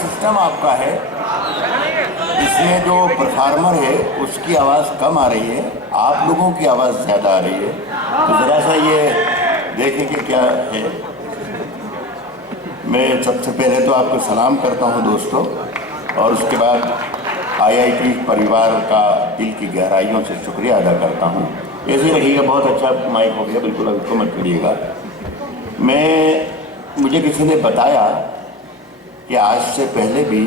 System आपका है, इसमें जो परफॉर्मर है उसकी आवाज़ कम आ रही है, आप लोगों की आवाज़ ज़्यादा आ रही है। तो ज़रा सा ये देखें कि क्या है। मैं सबसे पहले तो आपको सलाम करता हूं दोस्तों, और उसके बाद IIT परिवार का दिल की गहराइयों से शुक्रिया अदा करता हूं। ऐसे ही रखिएगा, बहुत अच्छा माइक हो गया, बिल्कुल अब इसको मत करिएगा। मुझे किसी ने बताया कि आज से पहले भी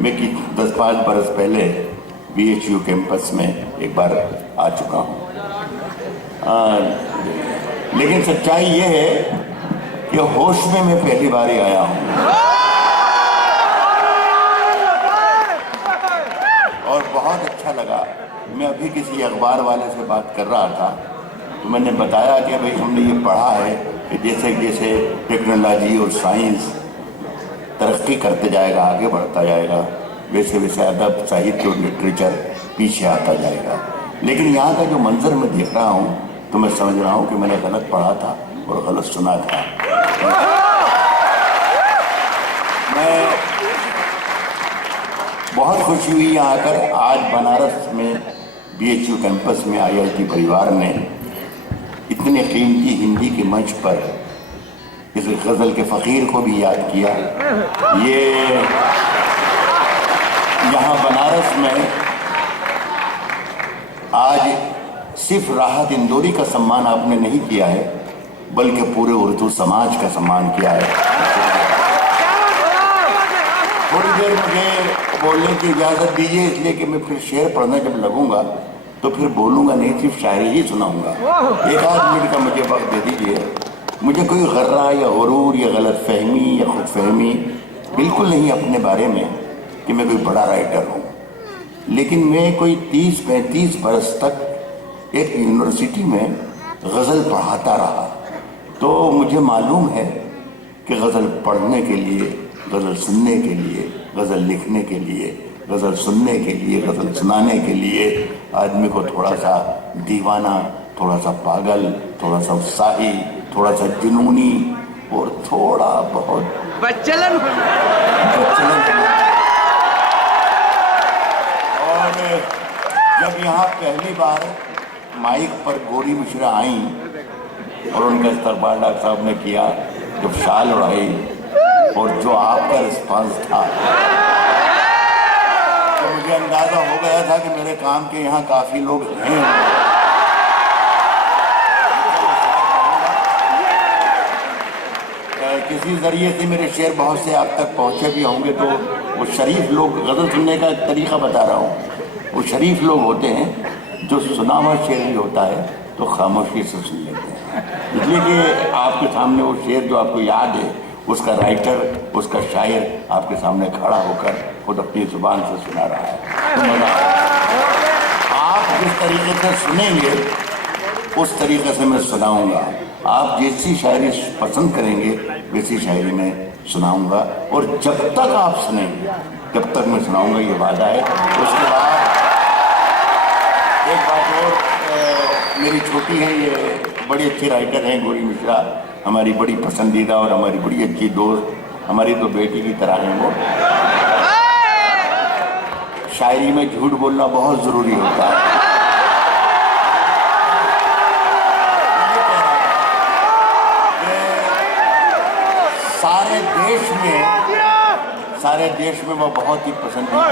मैं 10-5 बरस पहले BHU कैंपस में एक बार आ चुका हूँ, लेकिन सच्चाई ये है कि होश में मैं पहली बार ही आया हूँ। और बहुत अच्छा लगा। मैं अभी किसी अखबार वाले से बात कर रहा था तो मैंने बताया कि भाई हमने ये पढ़ा है कि जैसे जैसे टेक्नोलॉजी और साइंस तरक्की करते जाएगा, आगे बढ़ता जाएगा, वैसे वैसे अदब, साहित्य और लिटरेचर पीछे आता जाएगा। लेकिन यहाँ का जो मंजर मैं देख रहा हूँ तो मैं समझ रहा हूँ कि मैंने गलत पढ़ा था और गलत सुना था। मैं बहुत खुशी हुई यहाँ आकर। आज बनारस में BHU कैंपस में IIT परिवार ने इतने कीमती हिंदी के मंच पर इस गज़ल के फ़कीर को भी याद किया। ये यहाँ बनारस में आज सिर्फ राहत इंदौरी का सम्मान आपने नहीं किया है, बल्कि पूरे उर्दू समाज का सम्मान किया है। थोड़ी देर मुझे बोलने की इजाज़त दीजिए, इसलिए कि मैं फिर शेर पढ़ने जब लगूंगा तो फिर बोलूँगा नहीं, सिर्फ शायरी ही सुनाऊंगा। 1-8 मिनट का मुझे वक्त दे दीजिए। मुझे कोई गर्रा या गुरूर या गलत फहमी या खुद फहमी बिल्कुल नहीं अपने बारे में कि मैं कोई बड़ा राइटर हूँ, लेकिन मैं कोई 30-35 बरस तक एक यूनिवर्सिटी में गज़ल पढ़ाता रहा। तो मुझे मालूम है कि गज़ल पढ़ने के लिए, गज़ल सुनने के लिए, गज़ल लिखने के लिए, गज़ल सुनने के लिए, गज़ल सुनाने के लिए आदमी को थोड़ा सा दीवाना, थोड़ा सा पागल, थोड़ा सा उत्साही, थोड़ा सा जुनूनी और थोड़ा बहुत बच्चलन। और जब यहाँ पहली बार माइक पर गौरी मिश्रा आई और उनका इस्तकबाल डॉक्टर साहब ने किया, जब शाल उड़ाई और जो आपका रिस्पांस था, तो मुझे अंदाजा हो गया था कि मेरे काम के यहाँ काफी लोग हैं। किसी जरिए से मेरे शेर बहुत से आप तक पहुंचे भी होंगे, तो वो शरीफ लोग, गज़ल सुनने का तरीका बता रहा हूँ, वो शरीफ लोग होते हैं जो सुना हुआ शेर भी होता है तो खामोशी से सुन लेते हैं। इसलिए कि आपके सामने वो शेर जो आपको याद है, उसका राइटर, उसका शायर आपके सामने खड़ा होकर खुद अपनी जुबान से सुना रहा है। तो मज़ा आप जिस तरीके से सुनेंगे उस तरीके से मैं सुनाऊंगा। आप जैसी शायरी पसंद करेंगे वैसी शायरी मैं सुनाऊंगा, और जब तक आप सुनेंगे जब तक मैं सुनाऊंगा, ये वादा है। उसके बाद एक बात और, मेरी छोटी है, ये बड़ी अच्छी राइटर हैं गौरी मिश्रा, हमारी बड़ी पसंदीदा और हमारी बड़ी अच्छी दोस्त, हमारी तो बेटी की तरह है वो। शायरी में झूठ बोलना बहुत ज़रूरी होता है। सारे देश में वो बहुत ही पसंदीदा है।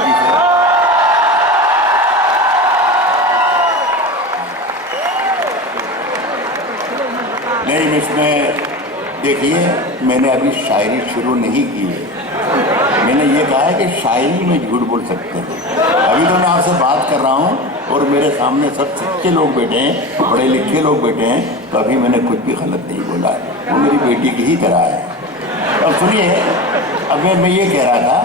नहीं, इसमें देखिए, मैंने अभी शायरी शुरू नहीं की है। मैंने ये कहा है कि शायरी में झूठ बोल सकते हैं। अभी तो मैं आपसे बात कर रहा हूँ और मेरे सामने सब सच्चे लोग बैठे हैं, पढ़े लिखे लोग बैठे हैं, तो अभी मैंने कुछ भी गलत नहीं बोला है। वो मेरी बेटी की ही तरह है। और सुनिए, अब मैं ये कह रहा था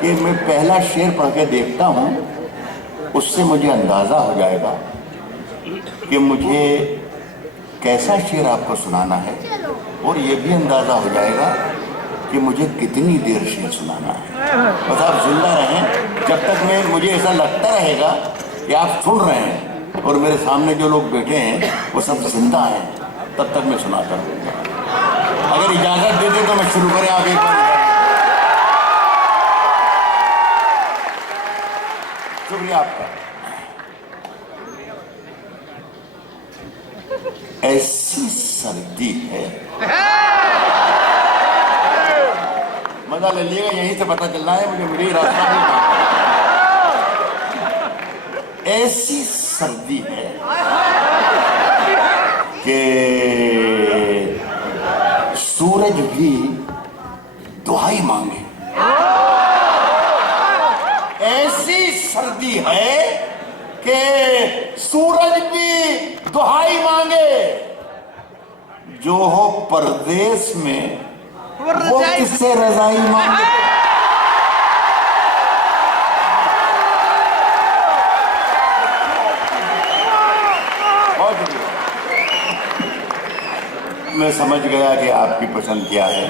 कि मैं पहला शेर पढ़ के देखता हूँ, उससे मुझे अंदाज़ा हो जाएगा कि मुझे कैसा शेर आपको सुनाना है, और ये भी अंदाज़ा हो जाएगा कि मुझे कितनी देर शेर सुनाना है। बस आप जिंदा रहें जब तक मुझे ऐसा लगता रहेगा कि आप सुन रहे हैं और मेरे सामने जो लोग बैठे हैं वो सब जिंदा हैं, तब तक मैं सुनाता रहूँगा। अगर इजाज़त दे दे तो मैं शुरू करें। आप एक बार शुक्रिया आपका। ऐसी सर्दी है, मजा ले लिएगा, यहीं से पता चल रहा है मुझे, मेरी रास्ता नहीं। ऐसी सर्दी है कि सूरज भी दुहाई मांगे। ऐसी सर्दी है कि सूरज भी दुहाई मांगे। जो हो परदेश में वो किससे रजाई मांगे। बहुत शुक्रिया। मैं समझ गया कि आपकी पसंद क्या है।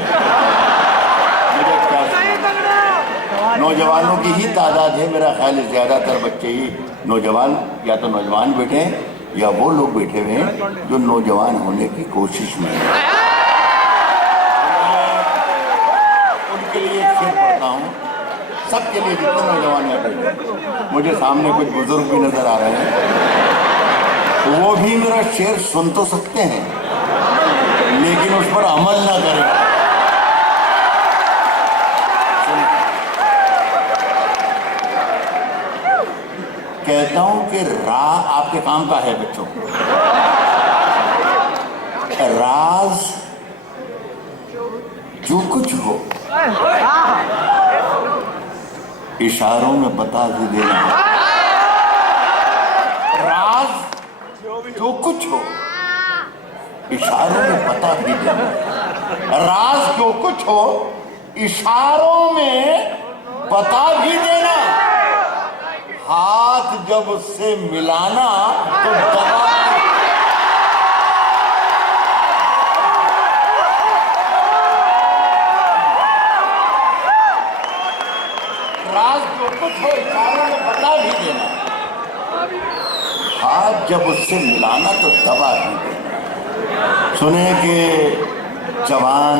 मुझे क्या नौजवानों की ही तादाद है, मेरा ख्याल है ज्यादातर बच्चे ही नौजवान, या तो नौजवान बैठे हैं या वो लोग बैठे हुए हैं जो नौजवान होने की कोशिश में हैं। उनके लिए शेर पढ़ता हूँ, सबके लिए, जितने नौजवान हैं। मुझे सामने कुछ बुजुर्ग भी नजर आ रहे हैं, वो भी मेरा शेर सुन तो सकते हैं लेकिन उस पर अमल ना करें। कहता हूं कि आपके काम का है बच्चों, राज जो कुछ हो इशारों में बता भी देना। राज जो कुछ हो इशारों में बता भी देना। राज जो कुछ हो इशारों में बता भी देना। हाथ जब उससे मिलाना तो दबा। राज जो कुछ हो इशारों में बता भी देना। हाथ जब उससे मिलाना तो दबा भी देना। सुने कि जवान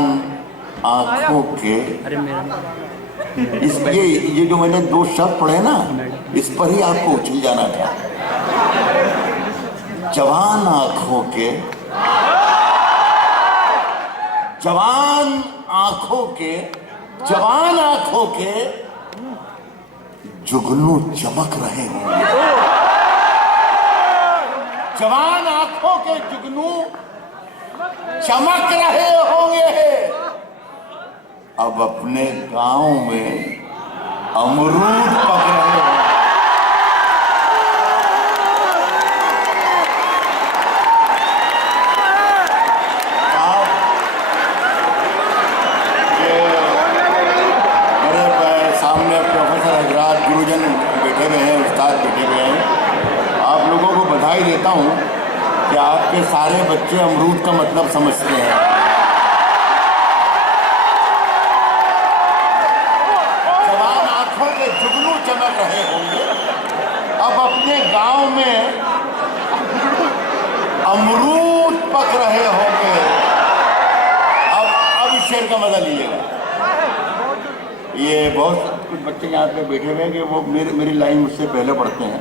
आंखों के ये जो मैंने दो शब्द पढ़े ना, इस पर ही आपको उछल जाना था। जवान आंखों के, जवान आंखों के, जवान आंखों के जुगनू चमक रहे होंगे। जवान आंखों के जुगनू चमक रहे होंगे। अब अपने गांव में अमरूद पक रहे हैं। मेरे सामने प्रोफेसर हजरात, गुरुजन बैठे हुए हैं, उस्ताद बैठे हुए हैं। आप लोगों को बधाई देता हूं कि आपके सारे बच्चे अमरूद का मतलब समझते हैं। जुगनू चमक रहे होंगे। अब अपने गांव में अमरूद पक रहे होंगे। अब इस शेर का मजा लीजिएगा। ये बहुत कुछ बच्चे यहाँ पे बैठे हुए हैं कि वो मेरी लाइन मुझसे पहले पढ़ते हैं।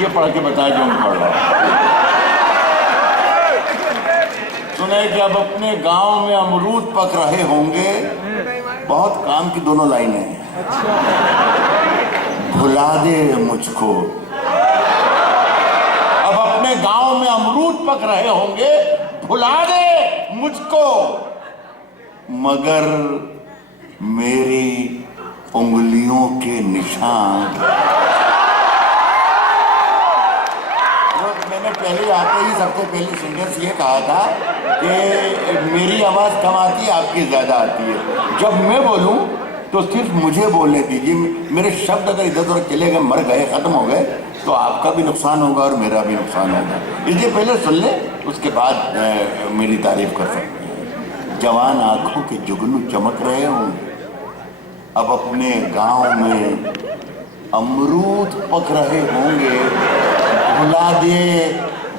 ये पढ़ के बताए जो मैं पढ़ रहा हूँ। सुने कि अब अपने गांव में अमरूद पक रहे होंगे। बहुत काम की दोनों लाइनें हैं। भुला दे मुझको। अब अपने गांव में अमरूद पक रहे होंगे, भुला दे मुझको, मगर मेरी उंगलियों के निशान। मैंने पहले आते ही सबसे पहले सिंगर्स ये कहा था कि मेरी आवाज कम आती है, आपकी ज्यादा आती है। जब मैं बोलूं तो सिर्फ मुझे बोलने दीजिए। मेरे शब्द अगर इधर उधर चले गए, मर गए, खत्म हो गए, तो आपका भी नुकसान होगा और मेरा भी नुकसान होगा। इसलिए पहले सुन ले, उसके बाद मेरी तारीफ कर सकते हैं। जवान आंखों के जुगनू चमक रहे होंगे। अब अपने गांव में अमरूद पक रहे होंगे।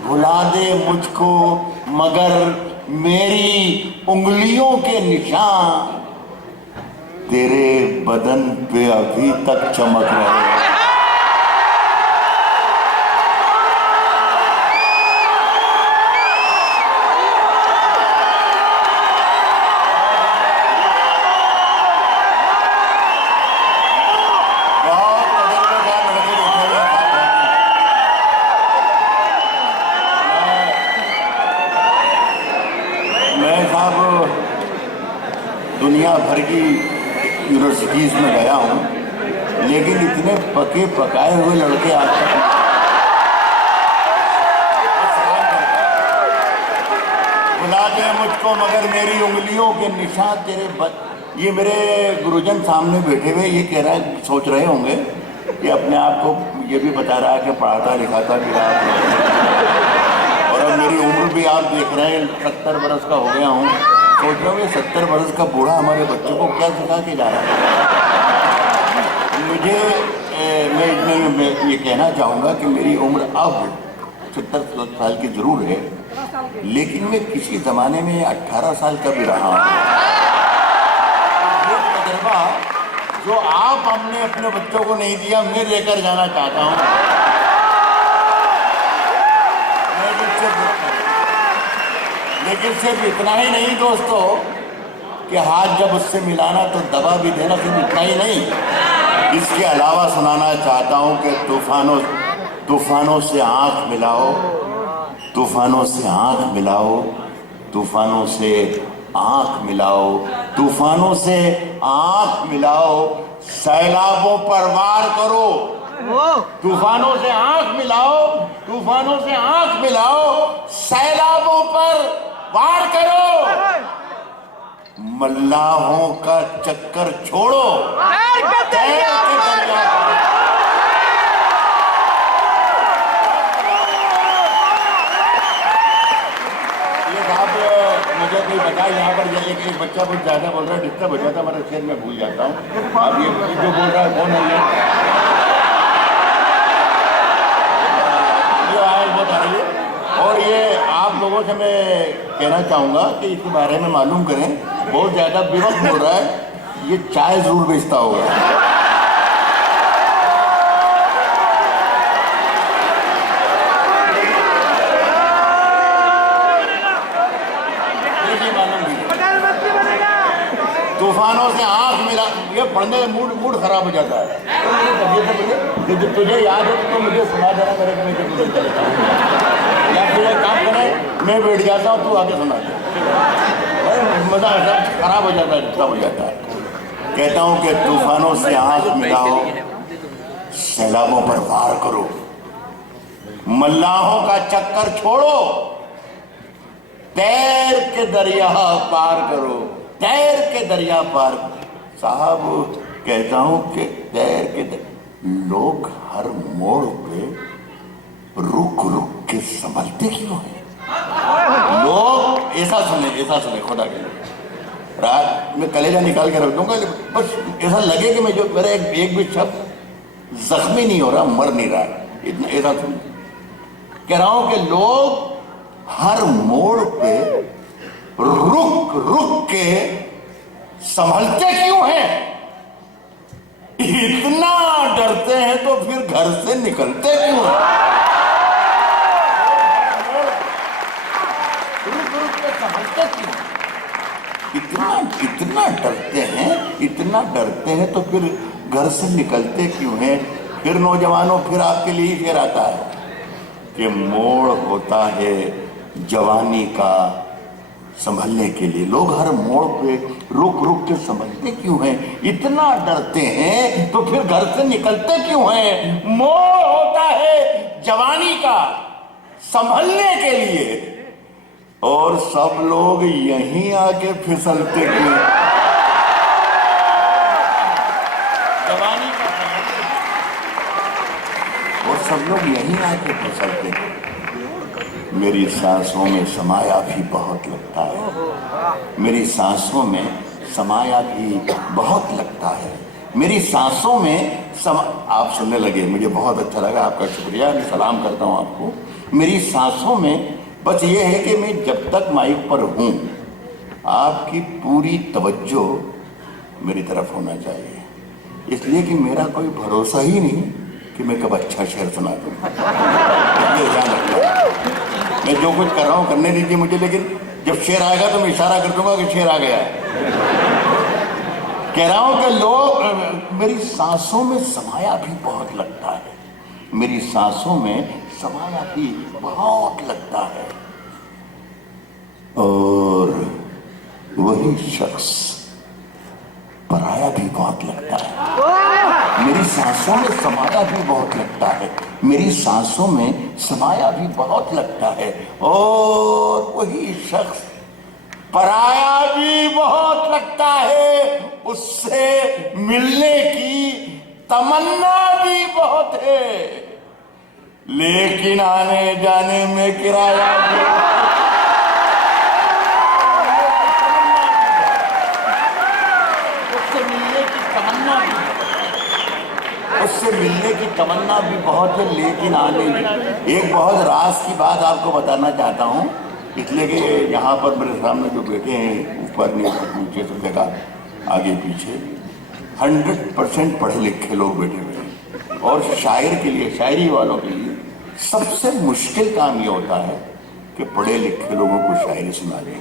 भुला दे मुझको, मगर मेरी उंगलियों के निशान तेरे बदन पे अभी तक चमक रहे हैं। साहब दुनिया भर की यूनिवर्सिटीज में गया हूँ, लेकिन इतने पके पकाए हुए लड़के आज तक बुलाते हैं मुझको, मगर मेरी उंगलियों के निशान तेरे ये मेरे गुरुजन सामने बैठे हुए ये कह रहा है, सोच रहे होंगे कि अपने आप को ये भी बता रहा है कि पढ़ाता लिखाता भी रहा है। और अब मेरी उम्र भी आप देख रहे हैं 70 बरस का हो गया हूँ। सोच रहा हूँ ये 70 बरस का बूढ़ा हमारे बच्चों को क्या सिखा के जा रहा है। मुझे मैं ये कहना चाहूँगा कि मेरी उम्र अब 70 साल की जरूर है, लेकिन मैं किसी ज़माने में 18 साल का भी रहा हूँ। ये तजर्बा जो आप हमने अपने बच्चों को नहीं दिया, मैं लेकर जाना चाहता हूँ। लेकिन सिर्फ इतना ही नहीं दोस्तों कि हाथ जब उससे मिलाना तो दबा भी देना, सिर्फ इतना ही नहीं, इसके अलावा सुनाना चाहता हूँ कि तूफानों से आंख मिलाओ, तूफानों से आंख मिलाओ, तूफानों से आंख मिलाओ, तूफानों से आंख मिलाओ, सैलाबों पर वार करो। तूफानों से आंख मिलाओ, तूफानों से आंख मिलाओ, सैलाबों पर वार करो। मल्लाहों का चक्कर छोड़ो, मुझे कोई बताया यहाँ पर एक बच्चा कुछ ज्यादा बोल रहा है, डिस्टर्ब हो जाता है, हमारे शेर में भूल जाता हूँ। अब ये जो बोल रहा है कौन है ये आवाज बहुत आ रही है। और ये आप लोगों से मैं कहना चाहूँगा कि इसके बारे में मालूम करें, बहुत ज्यादा बेवक्त बोल रहा है, ये चाय जरूर बेचता होगा। तूफानों से आंख मिला, ये पढ़ने में मूड खराब हो जाता है। तो तुझे याद है तो मुझे सुना देना, मेरे को तुझे चलता हूँ या फिर एक काम करे मैं बैठ जाता हूँ, तू आगे सुना दे, मजा खराब हो जाता है, डिस्टर्ब हो जाता है। कहता हूँ कि तूफानों से आंख मिलाओ, सैलाबों पर वार करो, मल्लाहों का चक्कर छोड़ो, तैर के दरिया पार करो, तैर के दरिया पार। साहब कहता हूं कि तैर के लोग हर मोड़ पे रुक रुक के संभलते क्यों हैं? लोग ऐसा सुने खुदा के लिए, रात में कलेजा निकाल के रख दूंगा, बस ऐसा लगे कि मैं जो मेरा एक भी शब्द जख्मी नहीं हो रहा, मर नहीं रहा, इतना ऐसा सुन कह रहा हूं कि लोग हर मोड़ पे रुक रुक के संभलते क्यों हैं? इतना डरते हैं तो फिर घर से निकलते क्यों हैं? रुक रुक के संभलते क्यों? इतना डरते हैं तो फिर घर से निकलते क्यों हैं? फिर नौजवानों, फिर आपके लिए फिर आता है कि मोड़ होता है जवानी का संभलने के लिए। लोग हर मोड़ पे रुक रुक के संभलते क्यों हैं? इतना डरते हैं तो फिर घर से निकलते क्यों हैं? मोड़ होता है जवानी का संभलने के लिए, और सब लोग यहीं आके फिसलते क्यों? जवानी का और सब लोग यहीं आके फिसलते हैं। मेरी सांसों में समाया भी बहुत लगता है, मेरी सांसों में समाया भी बहुत लगता है, मेरी सांसों में आप सुनने लगे, मुझे बहुत अच्छा लगा, आपका शुक्रिया, मैं सलाम करता हूँ आपको। मेरी सांसों में बस ये है कि मैं जब तक माइक पर हूँ, आपकी पूरी तवज्जो मेरी तरफ होना चाहिए, इसलिए कि मेरा कोई भरोसा ही नहीं कि मैं कब अच्छा शेर सुना दूँ। ध्यान रखना, मैं जो कुछ कर रहा हूँ करने दीजिए मुझे, लेकिन जब शेर आएगा तो मैं इशारा कर दूंगा कि शेर आ गया। कह रहा हूं कि लोग मेरी सांसों में समाया भी बहुत लगता है, मेरी सांसों में समाया भी बहुत लगता है, और वही शख्स पराया भी बहुत लगता है। मेरी सांसों में समाया भी बहुत लगता है, मेरी सांसों में समाया भी बहुत लगता है, और वही शख्स पराया भी बहुत लगता है। उससे मिलने की तमन्ना भी बहुत है, लेकिन आने जाने में किराया भी। उससे मिलने की तमन्ना भी बहुत है, लेकिन आने में। एक बहुत राज की बात आपको बताना चाहता हूं, इसलिए कि यहाँ पर मेरे सामने जो बैठे हैं, ऊपर नीचे सब जगह आगे पीछे 100% पढ़े लिखे लोग बैठे हुए हैं, और शायर के लिए, शायरी वालों के लिए सबसे मुश्किल काम ये होता है कि पढ़े लिखे लोगों को शायरी सुना दें।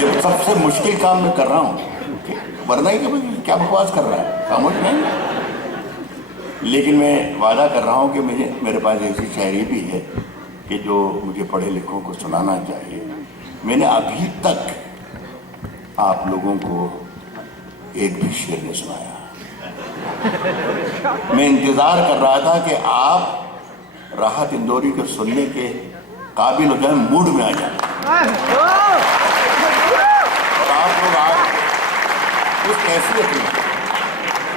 ये सबसे मुश्किल काम मैं कर रहा हूँ, वरना ही कि क्या बकवास कर रहा है, समझ नहीं। लेकिन मैं वादा कर रहा हूँ कि मेरे पास ऐसी शायरी भी है कि जो मुझे पढ़े लिखों को सुनाना चाहिए। मैंने अभी तक आप लोगों को एक भी शेर नहीं सुनाया। मैं इंतजार कर रहा था कि आप राहत इंदौरी को सुनने के काबिल हो जाए, मूड में आ जाए, और आप लोग उस कैफियत में।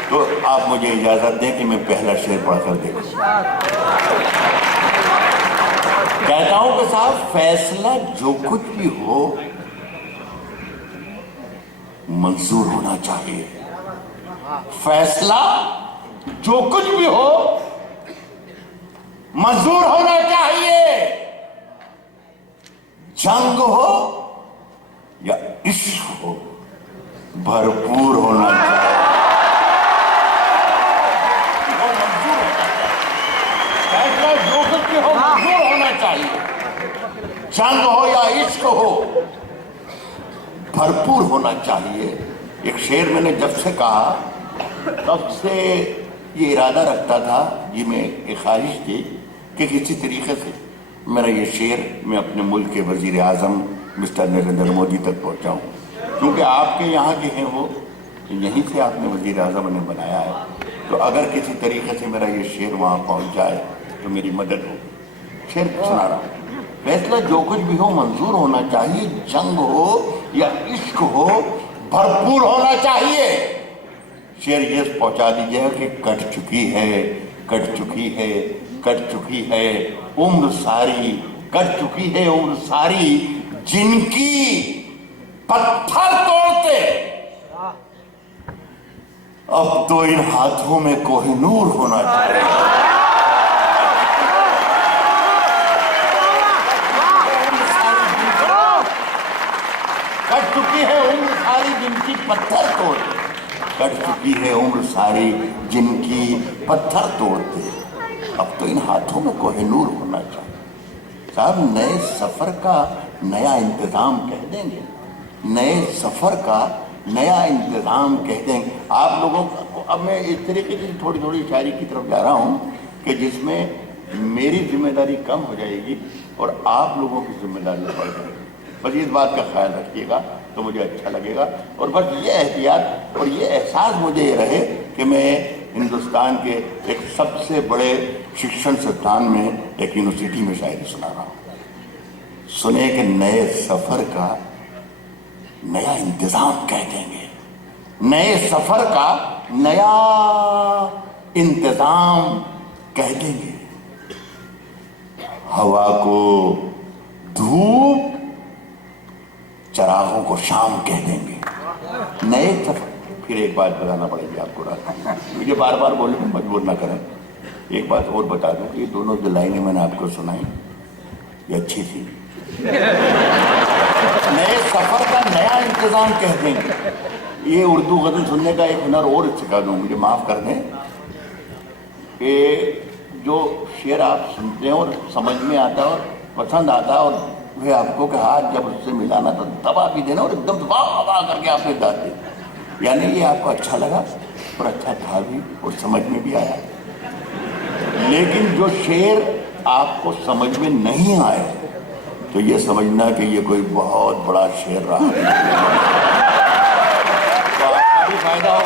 तो आप मुझे इजाजत दें कि मैं पहला शेर पढ़कर देखूं। कहता हूं कि साहब, फैसला जो कुछ भी हो मंजूर होना चाहिए। फैसला जो कुछ भी हो मंजूर होना चाहिए। जंग हो या इश्क हो, भरपूर होना चाहिए। फैसला जो कुछ भी हो मंजूर होना चाहिए। जंग हो या इश्क हो, भरपूर होना चाहिए। एक शेर मैंने जब से कहा तब से ये इरादा रखता था, ये में एक ख्वाहिश थी कि किसी तरीके से मेरा ये शेर मैं अपने मुल्क के वजीर आज़म मिस्टर नरेंद्र मोदी तक पहुंचाऊं, क्योंकि आपके यहाँ के हैं वो, यहीं से आपने वजीर आज़म ने बनाया है। तो अगर किसी तरीके से मेरा ये शेर वहाँ पहुँच जाए तो मेरी मदद हो। शेर सुना रहा हूँ। फैसला जो कुछ भी हो मंजूर होना चाहिए। जंग हो या इश्क हो, भरपूर होना चाहिए। शेर ये पहुंचा दीजिए कि कट चुकी है, कट चुकी है, कट चुकी है उम्र सारी, कट चुकी है उम्र सारी, जिनकी पत्थर तोड़ते अब तो इन हाथों में कोहिनूर होना चाहिए। कट चुकी है उम्र सारी जिनकी पत्थर तोड़ते, कट चुकी है उम्र सारी जिनकी पत्थर तोड़ते, अब तो इन हाथों में कोहिनूर होना चाहिए। साहब, नए सफर का नया इंतजाम कह देंगे, नए सफर का नया इंतजाम कह देंगे आप लोगों को। अब मैं इस तरीके की थोड़ी थोड़ी शायरी की तरफ जा रहा हूँ कि जिसमें मेरी जिम्मेदारी कम हो जाएगी और आप लोगों की जिम्मेदारी बढ़ जाएगी। बस इस बात का ख्याल रखिएगा तो मुझे अच्छा लगेगा। और बस ये एहतियात और ये एहसास मुझे ये रहे कि मैं हिंदुस्तान के एक सबसे बड़े शिक्षण संस्थान में, एक यूनिवर्सिटी में शायरी सुना रहा हूँ। सुने कि नए सफर का नया इंतजाम कह देंगे, नए सफर का नया इंतजाम कह देंगे। हवा को धूप, चरागों को शाम कह देंगे। नए सफर। फिर एक बात बताना पड़ेगी आपको, मुझे बार बार बोलने में मजबूर ना करें। एक बात और बता दूं, ये दोनों जो लाइनें मैंने आपको सुनाई ये अच्छी थी। नए सफर का नया इंतजाम कह देंगे। ये उर्दू गजल सुनने का एक हुनर और सिखा दूं, मुझे माफ कर दें कि जो शेर आप सुनते हैं और समझ में आता है और पसंद आता है, और वह आपको के हाथ जब उससे मिलाना तो दबा भी देना और एकदम वाह वाह करके आपने डाल दिया, यानी ये आपको अच्छा लगा और अच्छा था भी और समझ में भी आया। लेकिन जो शेर आपको समझ में नहीं आए तो ये समझना कि ये कोई बहुत बड़ा शेर रहा है।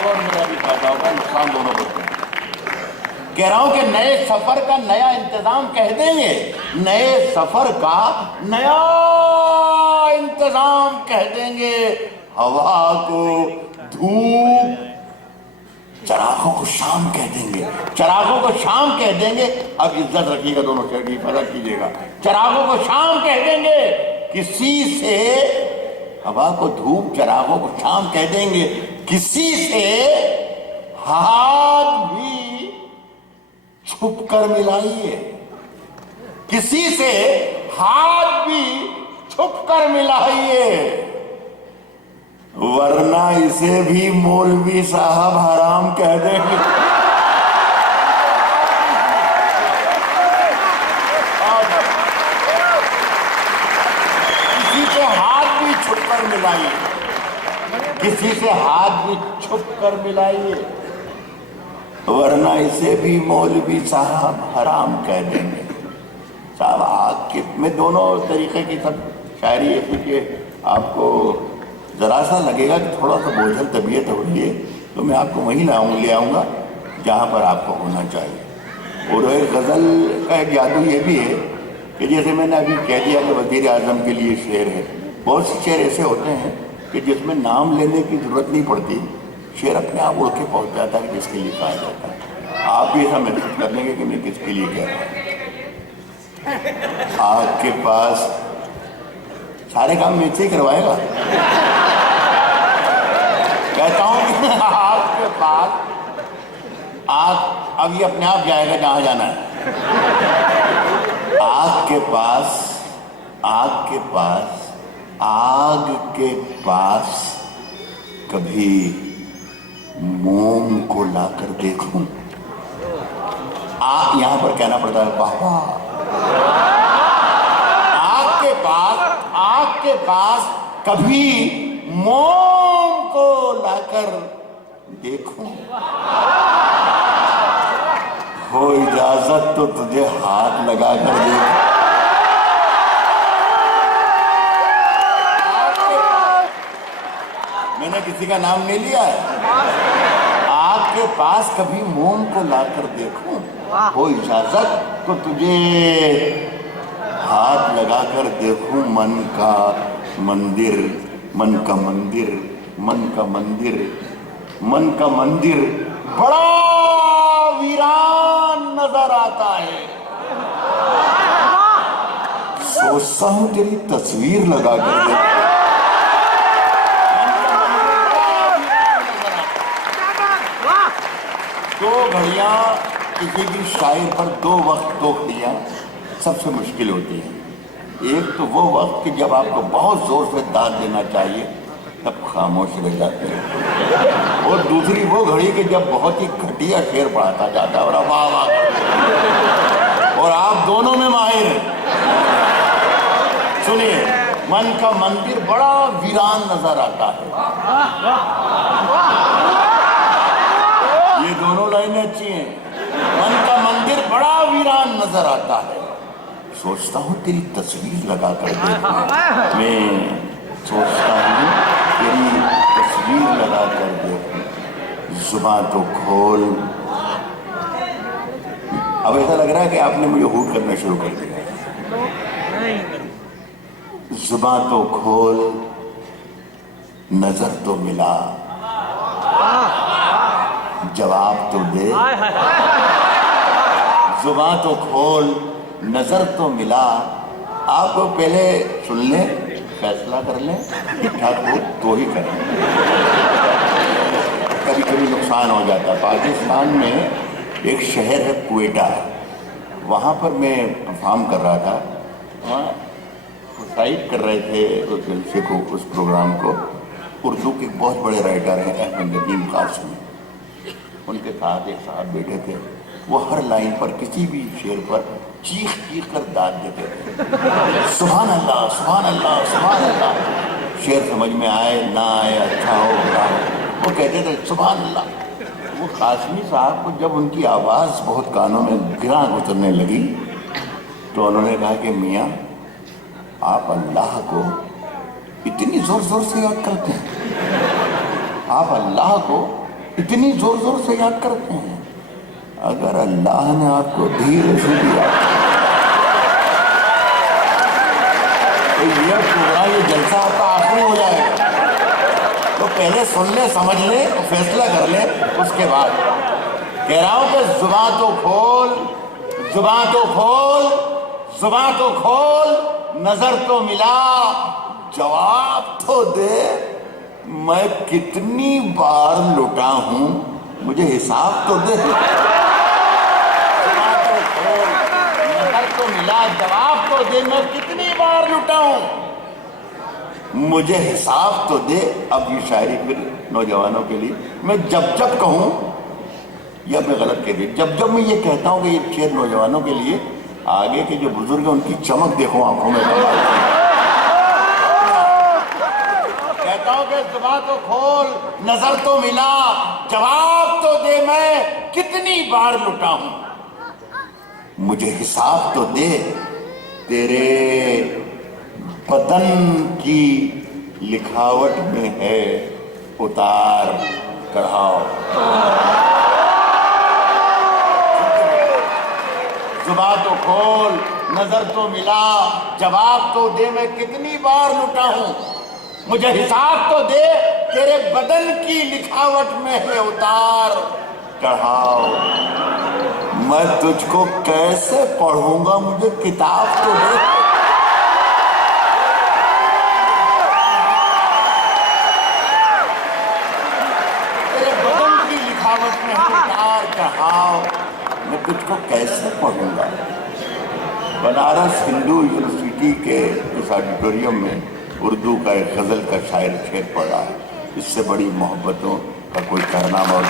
होगा और मेरा भी फायदा होगा, नुकसान दोनों को। कह रहा हूं कि नए सफर का नया इंतजाम कह देंगे, नए सफर का नया इंतजाम कह देंगे। हवा को धूप, चरागों को शाम कह देंगे, चरागों को शाम कह देंगे। अब इज्जत रखिएगा दोनों शहर की, फर्क कीजिएगा। चरागों को शाम कह देंगे, किसी से हवा को धूप, चरागों को शाम कह देंगे। किसी से हाथ भी छुप कर मिलाइए, किसी से हाथ भी छुप कर मिलाइए, वरना इसे भी मौलवी साहब हराम कह देंगे। किसी से हाथ भी छुप कर मिलाइए, किसी से हाथ भी छुप कर मिलाइए, वरना इसे भी मौलवी साहब हराम कह देंगे। साहब आग के में दोनों तरीके की सब शायरी है, क्योंकि आपको जरा सा लगेगा कि थोड़ा सा बोझल तबीयत हो रही है, तो मैं आपको वहीं ले आऊँगा जहाँ पर आपको होना चाहिए। और एक गज़ल का एक जादू ये भी है कि जैसे मैंने अभी कह दिया कि वज़ीर आज़म के लिए शेर है, बहुत से शेर ऐसे होते हैं कि जिसमें नाम लेने की ज़रूरत नहीं पड़ती, शेर अपने आप उड़ के पहुँच जाता है किसके लिए कहा जाता है। आप भी ऐसा महसूस कर लेंगे कि मैं किसके लिए कह रहा हूँ। आपके पास सारे काम मुझसे ही करवाएगा। कहता हूँ कि आपके पास आग, अब ये अपने आप जाएगा जहाँ जाना है। आग के पास कभी मोम को लाकर देखूं। आग यहां पर कहना पड़ता है बाबा। आग के पास कभी मोम को लाकर देखूं। हो इजाजत तो तुझे हाथ लगाकर देखूं। मैंने किसी का नाम नहीं लिया है। आपके पास कभी मोम को लाकर देखूं, हो इजाजत तो तुझे हाथ लगाकर देखूं। मन का मंदिर, मन का मंदिर, मन का मंदिर, मन का मंदिर बड़ा वीरान नजर आता है। सोचता हूं तेरी तस्वीर लगाकर देखूं। दो घड़ियां किसी भी शायर पर, दो वक्त दो घड़ियां सबसे मुश्किल होती है। एक तो वो वक्त कि जब आपको बहुत जोर से दाद देना चाहिए, तब खामोश रह जाते हैं। और दूसरी वो घड़ी कि जब बहुत ही घटिया शेर पढ़ाता जाता है और वाह वाह, और आप दोनों में माहिर हैं। सुनिए, मन का मंदिर बड़ा वीरान नजर आता है। ये दोनों लाइनें अच्छी हैं। मन का मंदिर बड़ा वीरान नजर आता है। सोचता हूँ तेरी तस्वीर लगा कर देखूं। मैं सोचता हूँ तेरी तस्वीर लगा कर देखूं। जुबान तो खोल। अब ऐसा लग रहा है कि आपने मुझे हूट करना शुरू कर दिया। जुबान तो खोल, नजर तो मिला, जवाब तो दे। जुबान तो खोल, नजर तो मिला। आप पहले सुन लें, फैसला कर लें, ठीक ठाक हो तो ही करें। कभी कभी नुकसान हो जाता है। पाकिस्तान में एक शहर है क्वेटा, वहाँ पर मैं परफॉर्म कर रहा था। वहाँ साइड कर रहे थे उस जलसे को, उस प्रोग्राम को। उर्दू के बहुत बड़े राइटर हैं अहमद नदीम कासमी, उनके साथ एक साहब बैठे थे। वो हर लाइन पर, किसी भी शेर पर चीख चीख कर दाद देते थे। सुभान अल्लाह, सुभान अल्लाह, सुभान अल्लाह। शेर समझ में आए ना आए, अच्छा हो बुरा हो, वो कहते थे सुभान अल्लाह। वो कासमी साहब को जब उनकी आवाज़ बहुत कानों में गिरा उतरने लगी, तो उन्होंने कहा कि मियाँ, आप अल्लाह को इतनी जोर जोर से याद करते हैं, आप अल्लाह को इतनी जोर जोर से याद करते हैं। अगर अल्लाह ने आपको धीरे से दिया तो ये पूरा ये जलसा आपका आखिरी हो जाएगा। तो पहले सुन ले, समझ ले, फैसला कर ले, उसके बाद कह रहा हूं कि जुबान तो खोल, जुबान तो खोल, जुबान तो खोल, नजर तो मिला, जवाब तो दे, मैं कितनी बार लुटा हूं, मुझे हिसाब तो दे। जुबान तो खोल, नजर तो मिला, जवाब तो दे, मैं कितनी बार लुटा हूं, मुझे हिसाब तो दे। अब ये शायरी फिर नौजवानों के लिए मैं जब जब कहूं, या मैं गलत कह दी, जब जब मैं ये कहता हूं कि ये शेर नौजवानों के लिए, आगे के जो बुजुर्ग हैं उनकी चमक देखो आंखों में। कहता हूं कि जुबान तो खोल, नजर तो मिला, जवाब तो दे, मैं कितनी बार लुटा हूं, मुझे हिसाब तो दे। तेरे बदन की लिखावट में है उतार चढ़ाव। जुबान तो खोल, नजर तो मिला, जवाब तो दे, मैं कितनी बार लुटा हूं, मुझे हिसाब तो दे। तेरे बदन की लिखावट में है उतार चढ़ाव। मैं तुझको कैसे पढ़ूंगा, मुझे किताब तो दे। तेरे बदन की लिखावट में है उतार चढ़ाव, मैं तुझको कैसे पढ़ूंगा। बनारस हिंदू यूनिवर्सिटी के इस ऑडिटोरियम में उर्दू का एक गजल का शायर शेर पढ़ा है, इससे बड़ी मोहब्बतों का कोई कारनामा और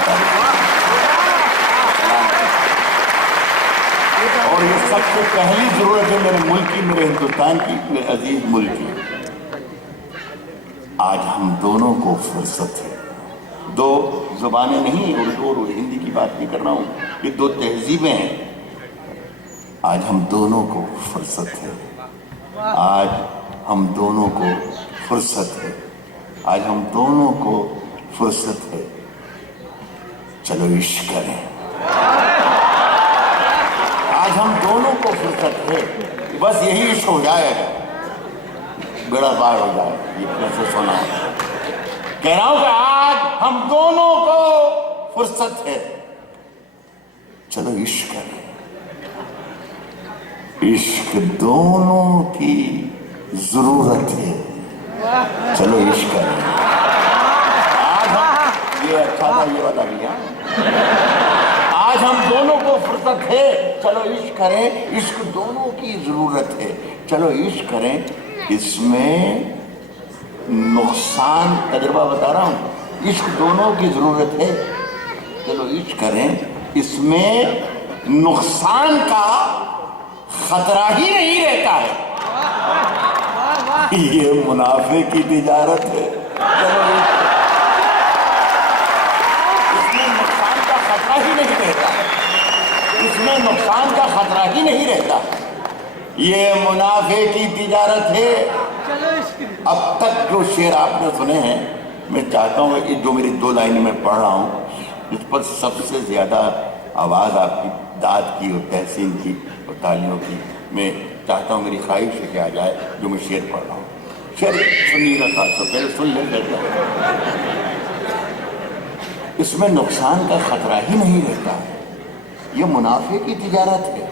और ये सबसे पहली जरूरत है मेरे मुल्क की, मेरे हिंदुस्तान की, मेरे अजीज मुल्क की। आज हम दोनों को फुर्सत है। दो जुबानें नहीं, उर्दू और हिंदी की बात नहीं कर रहा हूं, ये दो तहजीबें हैं। आज हम दोनों को फुर्सत है, आज हम दोनों को फुर्सत है, आज हम दोनों को फुर्सत है। चलो इश्क करें, आज हम दोनों को फुर्सत है, बस यही इश्क हो जाएगा, बेड़ा पार हो जाएगा। ये कैसे सुना है, कह रहा हूं कि आज हम दोनों को फुर्सत है, चलो इश्क करें। इश्क दोनों की जरूरत है, चलो इश्क करें। आज हम, ये अच्छा था ये वाला भी, आज हम दोनों को फुर्सत है, चलो इश्क करें। इश्क दोनों की जरूरत है, चलो इश्क करें। इसमें नुकसान, तजुर्बा बता रहा हूं, इश्क दोनों की जरूरत है, चलो इश्क करें। इसमें नुकसान का खतरा ही नहीं रहता है, ये मुनाफे की तिजारत है, चलो इसमें नुकसान का खतरा ही नहीं रहता, इसमें नुकसान का खतरा ही नहीं रहता, ये मुनाफे की तिजारत है। अब तक जो शेर आपने सुने हैं, मैं चाहता हूं कि जो मेरी दो लाइनें मैं पढ़ रहा हूं, इस पर सबसे ज्यादा आवाज आपकी दाद की और तहसीन की और तालियों की मैं चाहता हूं, मेरी ख्वाहिश है कि आ जाए जो मैं शेर पढ़ रहा हूं। शेर सुनिएगा, खास तो पहले सुन ले। इसमें नुकसान का खतरा ही नहीं रहता, ये मुनाफे की तिजारत है,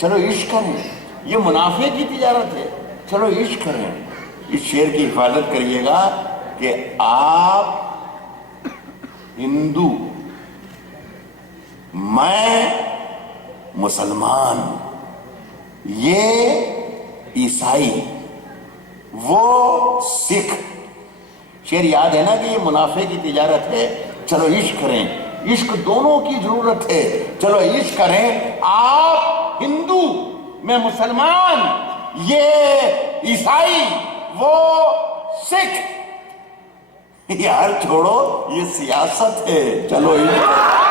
चलो इश्क करें। ये मुनाफे की तिजारत है, चलो इश्क करें। इस शेर की हिफाजत करिएगा कि आप हिंदू, मैं मुसलमान, ये ईसाई, वो सिख। शेर याद है ना कि ये मुनाफे की तिजारत है, चलो इश्क करें। इश्क दोनों की जरूरत है, चलो इश्क करें। आप हिंदू, मैं मुसलमान, ये ईसाई, वो सिख। यार छोड़ो, ये सियासत है, चलो इश्क।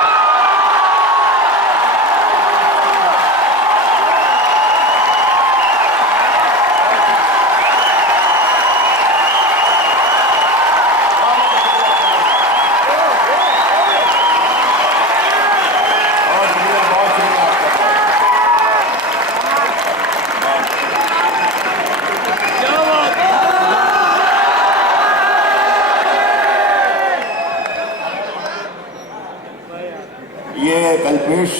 ये कल्पेश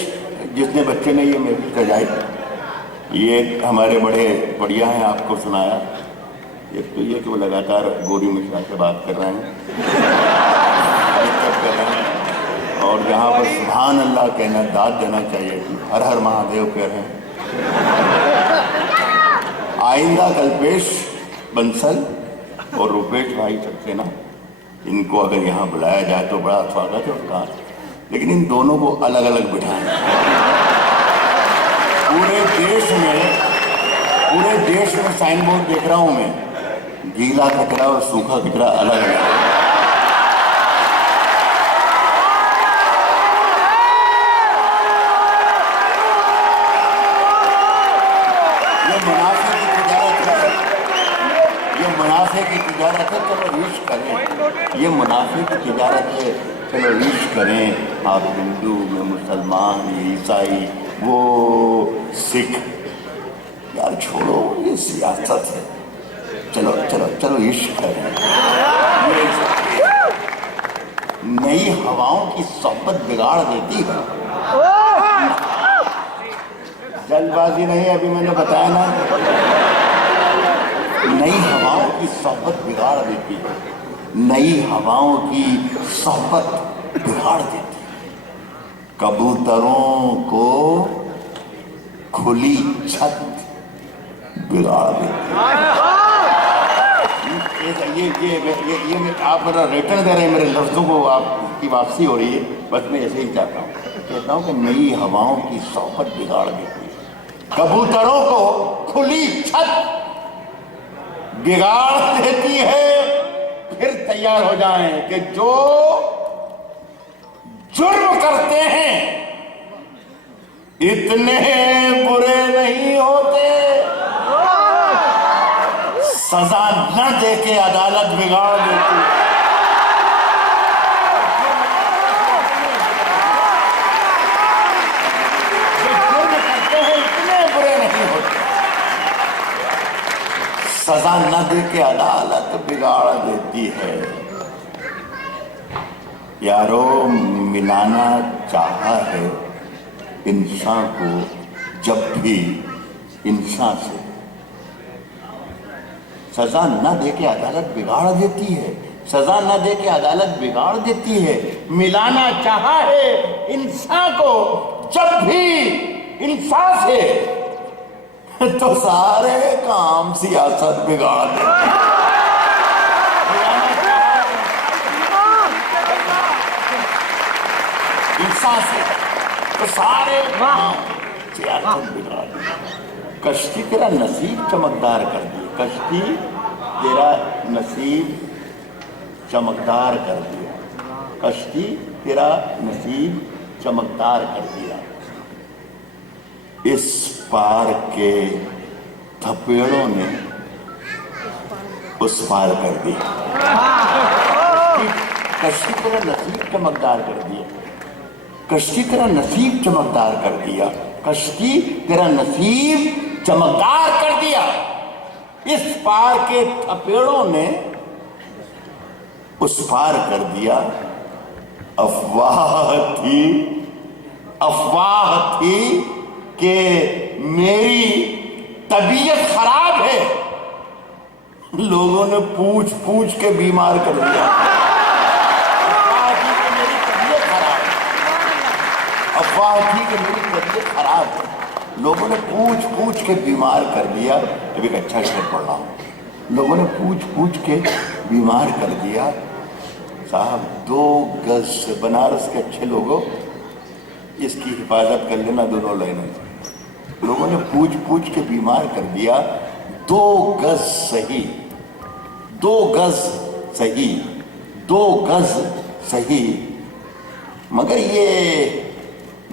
जितने बच्चे ने ये महफिल सजाई, ये हमारे बड़े बढ़िया हैं, आपको सुनाया। एक तो ये कि वो लगातार गौरी मिश्रा से बात कर रहे हैं, कर रहे हैं, और जहाँ पर सुभान अल्लाह कहना, दाद देना चाहिए कि हर हर महादेव कह रहे हैं। आइंदा कल्पेश बंसल और रुपेश भाई सक्सेना, इनको अगर यहाँ बुलाया जाए तो बड़ा स्वागत है उनका, लेकिन इन दोनों को अलग अलग बिठाएं। पूरे देश में साइन बोर्ड देख रहा हूं मैं, गीला कचरा और सूखा कचरा अलग अलग। मुनाफे की तिजारत है, चलो रीच करें। ये मुनाफे की तिजारत है, चलो रीच करें। आप हिंदू, मैं मुसलमान, ये ईसाई, वो सिख, यार छोड़ो, ये सियासत है। चलो चलो चलो इश्क करें। नई हवाओं की सोहबत बिगाड़ देती है। जल्दबाजी नहीं, अभी मैंने बताया ना, नई हवाओं की सोहबत बिगाड़ देती है। नई हवाओं की सोहबत बिगाड़ देती है। कबूतरों को खुली छत बिगाड़ देती है। ये आप मेरा रिटर्न दे रहे हैं, मेरे लफ्जों को आपकी वापसी हो रही है, बस मैं ऐसे ही चाहता हूँ, कहता हूँ कि नई हवाओं की सोहबत बिगाड़ देती है। कबूतरों को खुली छत बिगाड़ देती है। फिर तैयार हो जाएं कि जो जुर्म करते हैं इतने बुरे नहीं होते। सजा न देके अदालत बिगाड़ देती है। जो जुर्म करते हैं इतने बुरे नहीं होते। सजा न दे के अदालत बिगाड़ देती है। यारो, मिलाना चाहा है इंसान को जब भी इंसान से। सजा न दे के अदालत बिगाड़ देती है। सजा न दे के अदालत बिगाड़ देती है। मिलाना चाहा है इंसान को जब भी इंसान से, तो सारे काम सियासत बिगाड़ देते। इंसान से तो सारे काम सियासत बिगाड़ देते। कश्ती तेरा नसीब चमकदार कर दिया। कश्ती तेरा नसीब चमकदार कर दिया। कश्ती तेरा नसीब चमकदार कर दिया। इस पार के थपेड़ों ने उस पार कर दिया। कश्ती तेरा नसीब चमकदार कर दिया। कश्ती तेरा नसीब चमकदार कर दिया। कश्ती तेरा नसीब चमकदार कर दिया। इस पार के थपेड़ों ने उस पार कर दिया। अफवाह थी कि मेरी तबीयत खराब है, लोगों ने पूछ पूछ के बीमार कर दिया। अफवाह थी कि मेरी तबीयत खराब है, लोगों ने पूछ पूछ के बीमार कर दिया। अभी एक अच्छा शेर पढ़ रहा हूं। लोगों ने पूछ पूछ के बीमार कर दिया। साहब 2 गज से, बनारस के अच्छे लोगों, इसकी हिफाजत कर लेना दोनों लाइनों से। लोगों ने पूछ पूछ के बीमार कर दिया। 2 गज सही, 2 गज सही, 2 गज सही, मगर ये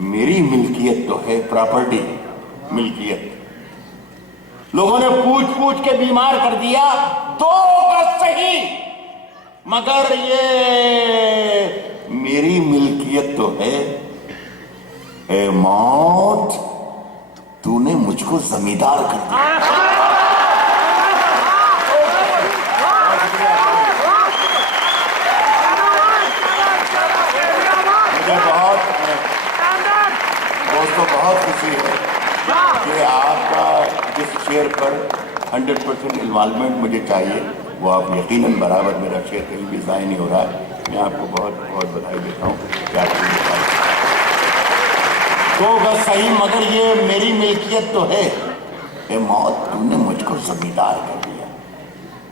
मेरी मिल्कियत तो है, प्रॉपर्टी मिल्कियत। लोगों ने पूछ पूछ के बीमार कर दिया। 2 गज सही, मगर ये मेरी मिल्कियत तो है। ए मौत, तूने मुझको जमींदार कर दिया। जिस शेयर पर 100% इन्वॉल्वमेंट मुझे चाहिए वो आप यकीनन बराबर मेरा शेयर कहीं भी ज़ाय नहीं हो रहा है। मैं आपको बहुत बहुत बधाई देता हूँ कि आपको तो बस सही, मगर ये मेरी मिल्कियत तो है। ए मौत, तुमने मुझको जमींदार कर दिया।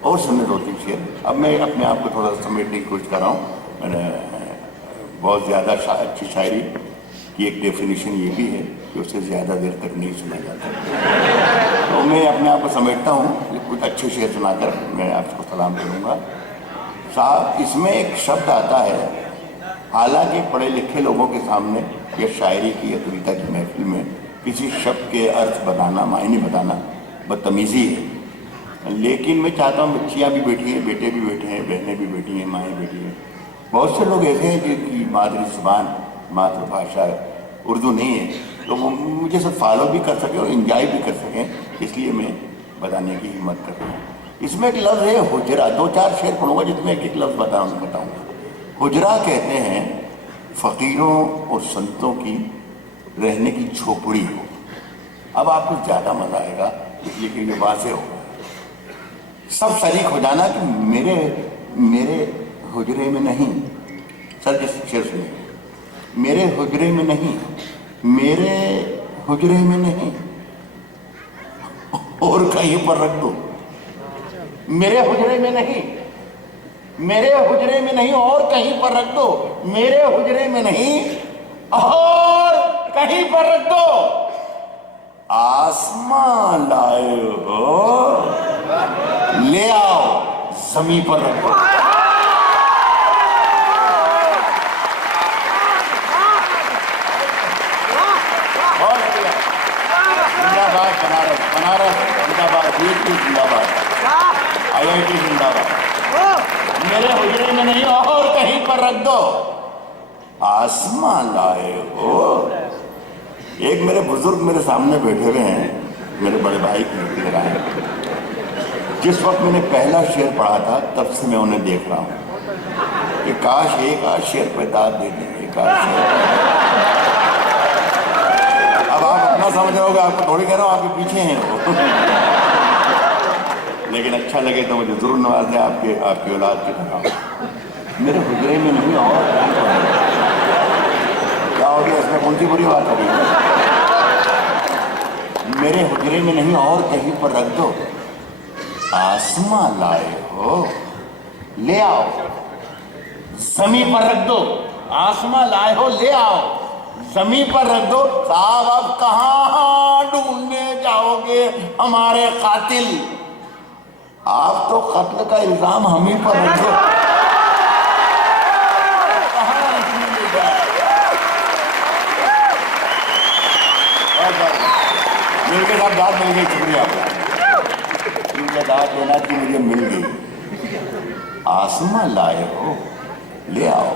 और सुनने 2-3 शेर। अब मैं अपने आप को थोड़ा समेटने की कोशिश कर रहा हूँ। मैंने बहुत ज़्यादा अच्छी शायरी की एक डेफिनेशन ये भी है कि उससे ज़्यादा देर तक नहीं सुना जाता। तो मैं अपने आप को समेटता हूँ, कुछ अच्छे शेर सुनाकर मैं आपको सलाम करूँगा। साहब, इसमें एक शब्द आता है, हालांकि पढ़े लिखे लोगों के सामने या शायरी की या कविता की महफिल में किसी शब्द के अर्थ बताना, मायने बताना बदतमीजी है। लेकिन मैं चाहता हूँ बच्चियाँ भी बैठी हैं, बेटे भी बैठे हैं, बहनें भी बैठी हैं, माएँ बैठी हैं। बहुत से लोग ऐसे हैं जिनकी मादरी ज़ुबान, मातृभाषा उर्दू नहीं है, तो वो मुझे सब फॉलो भी कर सकें और इंजॉय भी कर सकें, इसलिए मैं बताने की हिम्मत कर रहा हूँ। इसमें एक लफ्ज़ है हुजरा। 2-4 शेर पढ़ूंगा जिसमें एक लफ्ज़ बताऊँगा। हुजरा कहते हैं फ़कीरों और संतों की रहने की झोपड़ी हो। अब आपको ज़्यादा मज़ा आएगा इसलिए कि ये वाज़ेह हो, सब शरीक हो जाना कि मेरे हुजरे में नहीं। सर जिस शेर सुनिए, मेरे हुजरे में नहीं, मेरे हुजरे में नहीं और कहीं पर रख दो। मेरे हुजरे में नहीं, मेरे हुजरे में नहीं और कहीं पर रख दो। मेरे हुजरे में नहीं और कहीं पर रख दो। आसमां लाए हो, ले आओ जमीन पर रख दो। जिंदाबाद बनारस, बनारस जिंदाबाद, जिंदाबाद, IIT जिंदाबाद। मेरे हुजरे में नहीं और कहीं पर रख दो। आसमां लाए हो। एक मेरे बुजुर्ग मेरे सामने बैठे हुए हैं, मेरे बड़े भाई की तरह हैं। जिस वक्त मैंने पहला शेर पढ़ा था तब से मैं उन्हें देख रहा हूं कि काश एक आध शेर पे दाद दे दें, एक आध शेर। अब आप अपना समझ रहे होगे, आपको थोड़ी कह रहा हूँ, आपके पीछे हैं वो। लेकिन अच्छा लगे तो मुझे जरूर नवाज दें आपकी औलाद की तरह। मेरे हुजरे में नहीं और क्या हो गया, इसमें कौन सी बुरी बात हो गई? मेरे हुजरे में नहीं और कहीं पर रख दो। आसमां लाए हो, ले आओ जमीन पर रख दो। आसमां लाए हो, ले आओ जमीन पर रख दो। साहब अब कहां ढूंढने जाओगे हमारे कातिल? आप तो कत्ल का इल्जाम हम ही पर रख दो। मिलके साहब दाद मिल गई, शुक्रिया आपका। इनका दाद देना कि मुझे मिल गई। आसमां लाए हो, ले आओ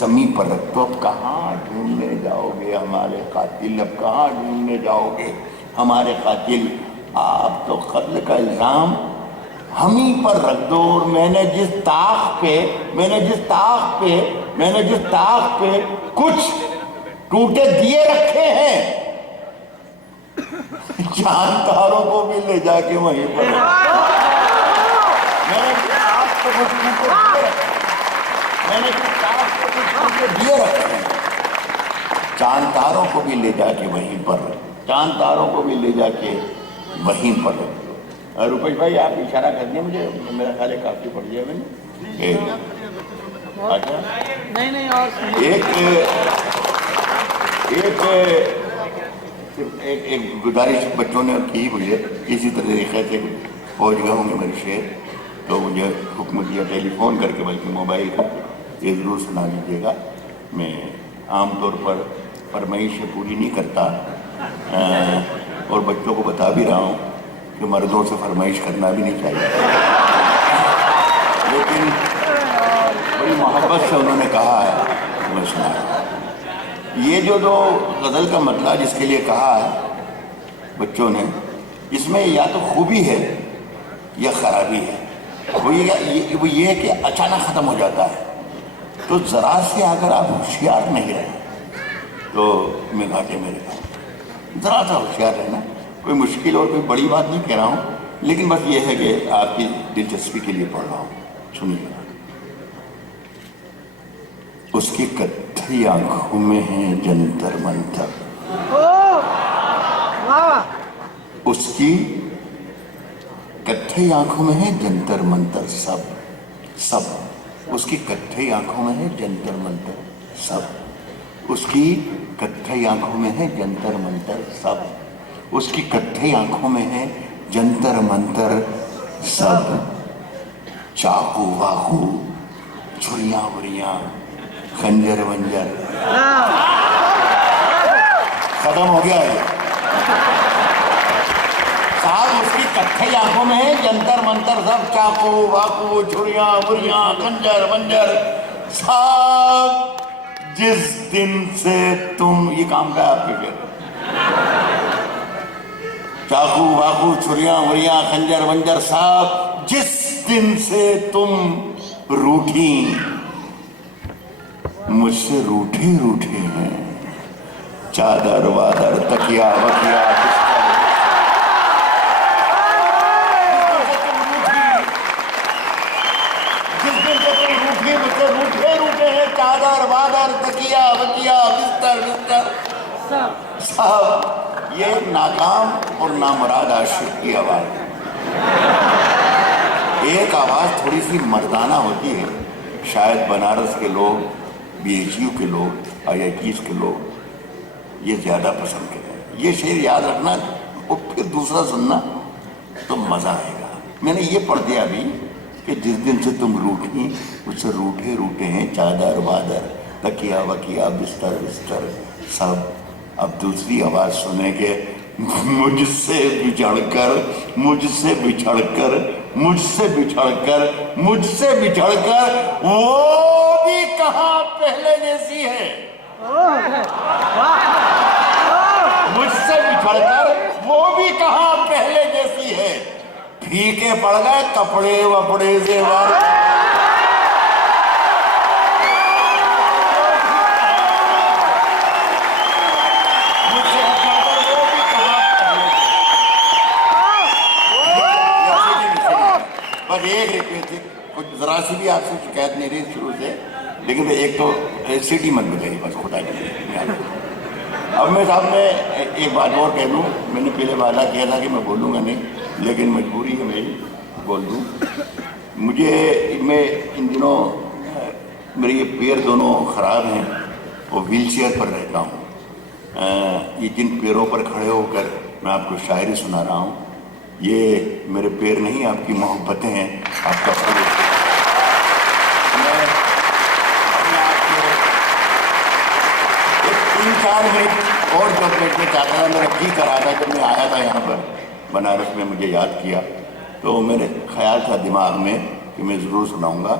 जमीन पर रख दो। अब कहाँ ढूंढने जाओगे हमारे कातिल? अब कहाँ ढूंढने जाओगे हमारे कातिल? आप तो कत्ल का इल्जाम हम ही पर रख दो। और मैंने जिस ताक पे कुछ टूटे दिए रखे हैं, चांद तारों को भी ले जाके वहीं पर मैंने दिए रखे हैं। चांद तारों को भी ले जाके वहीं पर, चांद तारों को भी ले जाके वहीं पर रख दो। रुपेश भाई आप इशारा कर दिए मुझे, मेरा ख्याल है काफी पढ़ लिया मैंने। अच्छा नहीं और एक गुजारिश बच्चों ने की हुई है, इसी तरीके से पहुँच गए होंगे मेरे शेर, तो मुझे हुक्म दिया टेलीफोन करके, बल्कि मोबाइल का, ये ज़रूर सुना लीजिएगा। मैं आमतौर पर फरमाइशें पूरी नहीं करता और बच्चों को बता भी रहा हूँ कि मर्दों से फरमाइश करना भी नहीं चाहिए। लेकिन बड़ी मोहब्बत से उन्होंने कहा है, मैं सुना। ये जो गज़ल का मतलब जिसके लिए कहा है बच्चों ने, इसमें या तो खूबी है या खराबी है। वो ये है कि अचानक ख़त्म हो जाता है। तो ज़रा से अगर आप होशियार नहीं रहे तो मैं घाटे में रहता हूँ। ज़रा सा होशियार रहना, कोई मुश्किल और कोई बड़ी बात नहीं कह रहा हूँ, लेकिन बस ये है कि आपकी दिलचस्पी के लिए पढ़ रहा हूँ। सुनिए, उसकी कत्थई आंखों में है जंतर मंतर, उसकी कत्थई आंखों में है जंतर मंतर सब सब, उसकी कत्थई आंखों में है जंतर मंतर सब, उसकी कत्थई आंखों में है जंतर मंतर सब, उसकी कत्थई आंखों में है जंतर मंतर सब। चाकू वाकू छुरियां वुरियां खंजर वंजर खत्म हो गया है साहब। उसकी कत्थई आंखों में है जंतर मंतर सब, चाकू वाकू छुरियां वुरियां खंजर वंजर सब। जिस दिन से तुम, ये काम का आपके फिर चाकू वाकू छुरियां वुरियां खंजर वंजर सब, जिस दिन से तुम रूठी, मुझसे रूठे रूठे हैं, चादर वादर तकिया वकिया, जिस दिन से तुम रूठी, मुझसे रूठे रूठे हैं, चादर वादर तकिया वकिया बिस्तर बिस्तर सब। ये नाकाम और नामुराद आशिक की आवाज। एक आवाज थोड़ी सी मर्दाना होती है, शायद बनारस के लोग, BHU के लोग, IITs के लोग ये ज्यादा पसंद करते हैं। ये शेर याद रखना और फिर दूसरा सुनना तो मजा आएगा। मैंने ये पढ़ दिया अभी कि जिस दिन से तुम रूठी, उससे रूठे रूठे हैं, चादर वादर तकिया वकिया बिस्तर बिस्तर सब। अब दूसरी आवाज सुने के मुझसे बिछड़कर, मुझसे बिछड़कर, मुझसे बिछड़कर, मुझसे बिछड़कर, वो भी कहाँ पहले जैसी है। मुझसे बिछड़कर वो भी कहाँ पहले जैसी है, फीके पड़ गए कपड़े वपड़े से कुछ जरा सी भी आपसे शिकायत नहीं रही शुरू से, लेकिन एक तो सिटी मत बजाई बस खुदा की। अब मैं साहब में एक बात और कह दूँ, मैंने पहले वादा किया था कि मैं बोलूँगा नहीं, लेकिन मजबूरी है मेरी बोल दूँ। मैं इन दिनों मेरे ये पैर दोनों ख़राब हैं और व्हील चेयर पर रहता हूँ। ये जिन पैरों पर खड़े होकर मैं आपको शायरी सुना रहा हूँ, ये मेरे पैर नहीं, आपकी मोहब्बतें हैं, आपका फल। एक 3-4 मिनट और जब बैठने चाहता था, मेरा जी कर रहा था। जब मैं आया था यहाँ पर बनारस में, मुझे याद किया तो मेरे ख्याल था दिमाग में कि मैं ज़रूर सुनाऊंगा।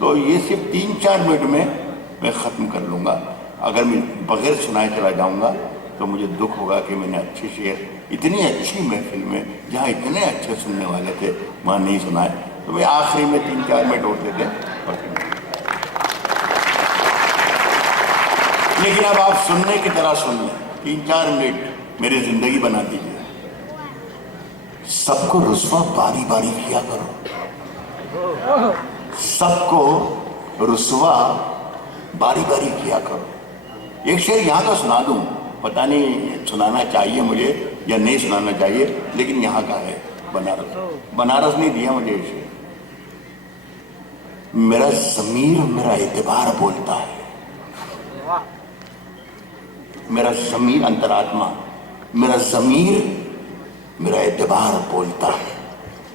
तो ये सिर्फ 3-4 मिनट में मैं ख़त्म कर लूँगा। अगर मैं बगैर सुनाए चला जाऊँगा तो मुझे दुख होगा कि मैंने अच्छे शेर, इतनी अच्छी महफिल में जहाँ इतने अच्छे सुनने वाले थे, वहाँ नहीं सुनाए। तो मैं आखिरी में 3-4 मिनट और देते हैं। लेकिन अब आप सुनने की तरह सुन लें, 3-4 मिनट मेरी जिंदगी बना दीजिए। सबको रुस्वा बारी बारी किया करो, सबको रुस्वा बारी बारी किया करो। एक शेर यहाँ का सुना दूं, पता नहीं सुनाना चाहिए मुझे या नहीं सुनाना चाहिए, लेकिन यहाँ का है। बनारस ने दिया मुझे शेर। मेरा ज़मीर मेरा एतबार बोलता है, मेरा ज़मीर अंतरात्मा, मेरा ज़मीर मेरा एतबार बोलता है,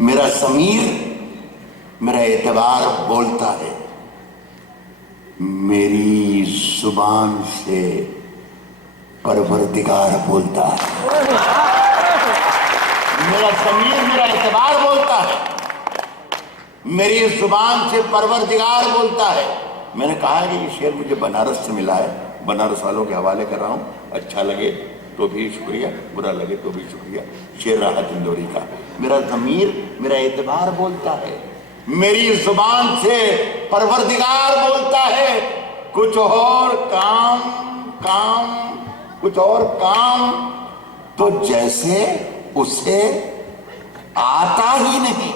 मेरा ज़मीर मेरा एतबार बोलता है, मेरी जुबान से परवरदिगार बोलता है। मेरा ज़मीर मेरा एतबार बोलता है, मेरी जुबान से परवरदिगार बोलता है। मैंने कहा है कि ये शेर मुझे बनारस से मिला है, बनारस वालों के हवाले कर रहा हूँ। अच्छा लगे तो भी शुक्रिया, बुरा लगे तो भी शुक्रिया। शेर राहत इंदौरी का। मेरा ज़मीर मेरा एतबार बोलता है, मेरी जुबान से परवरदिगार बोलता है। कुछ और काम काम कुछ और काम तो जैसे उसे आता ही नहीं,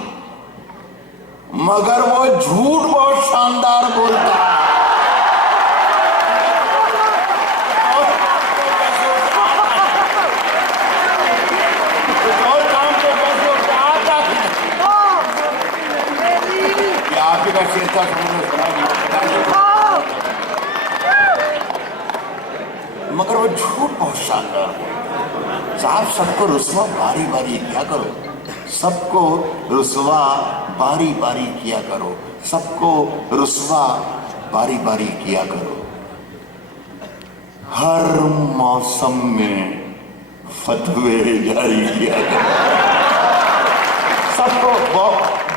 मगर वो झूठ बहुत शानदार बोलता है। आप ही का शेर था, मगर वो झूठ बहुत शानदार बोलता। साहब सबको रुस्वा बारी बारी किया करो, सबको रुस्वा बारी बारी किया करो, सबको रुस्वा बारी बारी किया करो। हर मौसम में फतवे जारी किया करो। सबको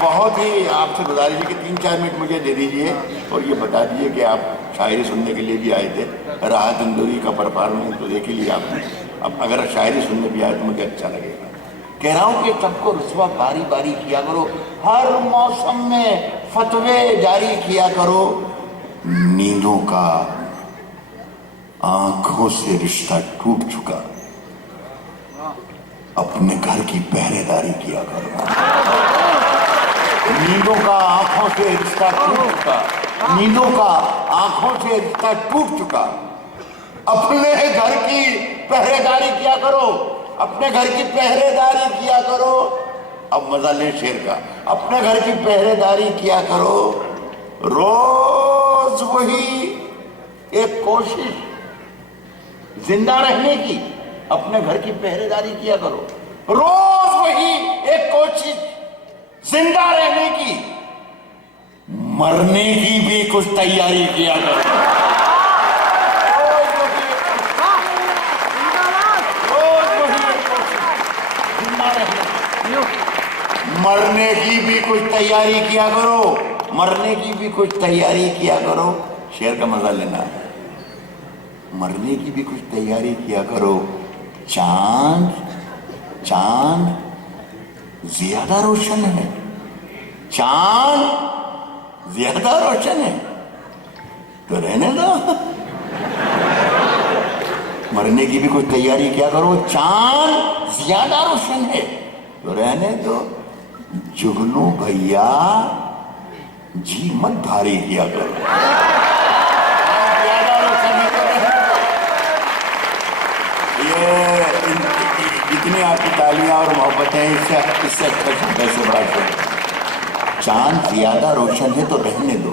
बहुत ही आपसे गुजारिश है कि 3-4 मिनट मुझे दे दीजिए और ये बता दीजिए कि आप शायरी सुनने के लिए भी आए थे। राहत तंदूरी का परफॉर्मेंस तो देख ही लिया आपने, अब अगर शायरी सुनने भी आए तो मुझे अच्छा लगेगा। कह रहा हूं कि सबको रुस्वा बारी बारी किया करो, हर मौसम में फतवे जारी किया करो। नींदों का आंखों से रिश्ता टूट चुका, अपने घर की पहरेदारी किया करो। नींदों का आंखों से रिश्ता टूट चुका, नींदों का आंखों से रिश्ता टूट चुका, अपने घर की पहरेदारी किया करो, अपने घर की पहरेदारी किया करो। अब मजा ले शेर का, अपने घर की पहरेदारी किया करो। रोज वही एक कोशिश जिंदा रहने की, अपने घर की पहरेदारी किया करो। रोज वही एक कोशिश जिंदा रहने की, मरने की भी कुछ तैयारी किया करो। मरने की भी कुछ तैयारी किया करो, मरने की भी कुछ तैयारी किया करो। शेर का मजा लेना, मरने की भी कुछ तैयारी किया करो। चांद चांद ज्यादा रोशन है, चांद ज्यादा रोशन है तो रहने दो। मरने की भी कुछ तैयारी किया करो, चांद ज्यादा रोशन है तो रहने दो। जुगनू भैया जी मत भारी किया करो, ज्यादा रोशन है तो रहने दो। ये जितनी आपकी तालियां और मोहब्बत है, इससे अच्छा कैसे बात है। चांद ज्यादा रोशन है तो रहने दो,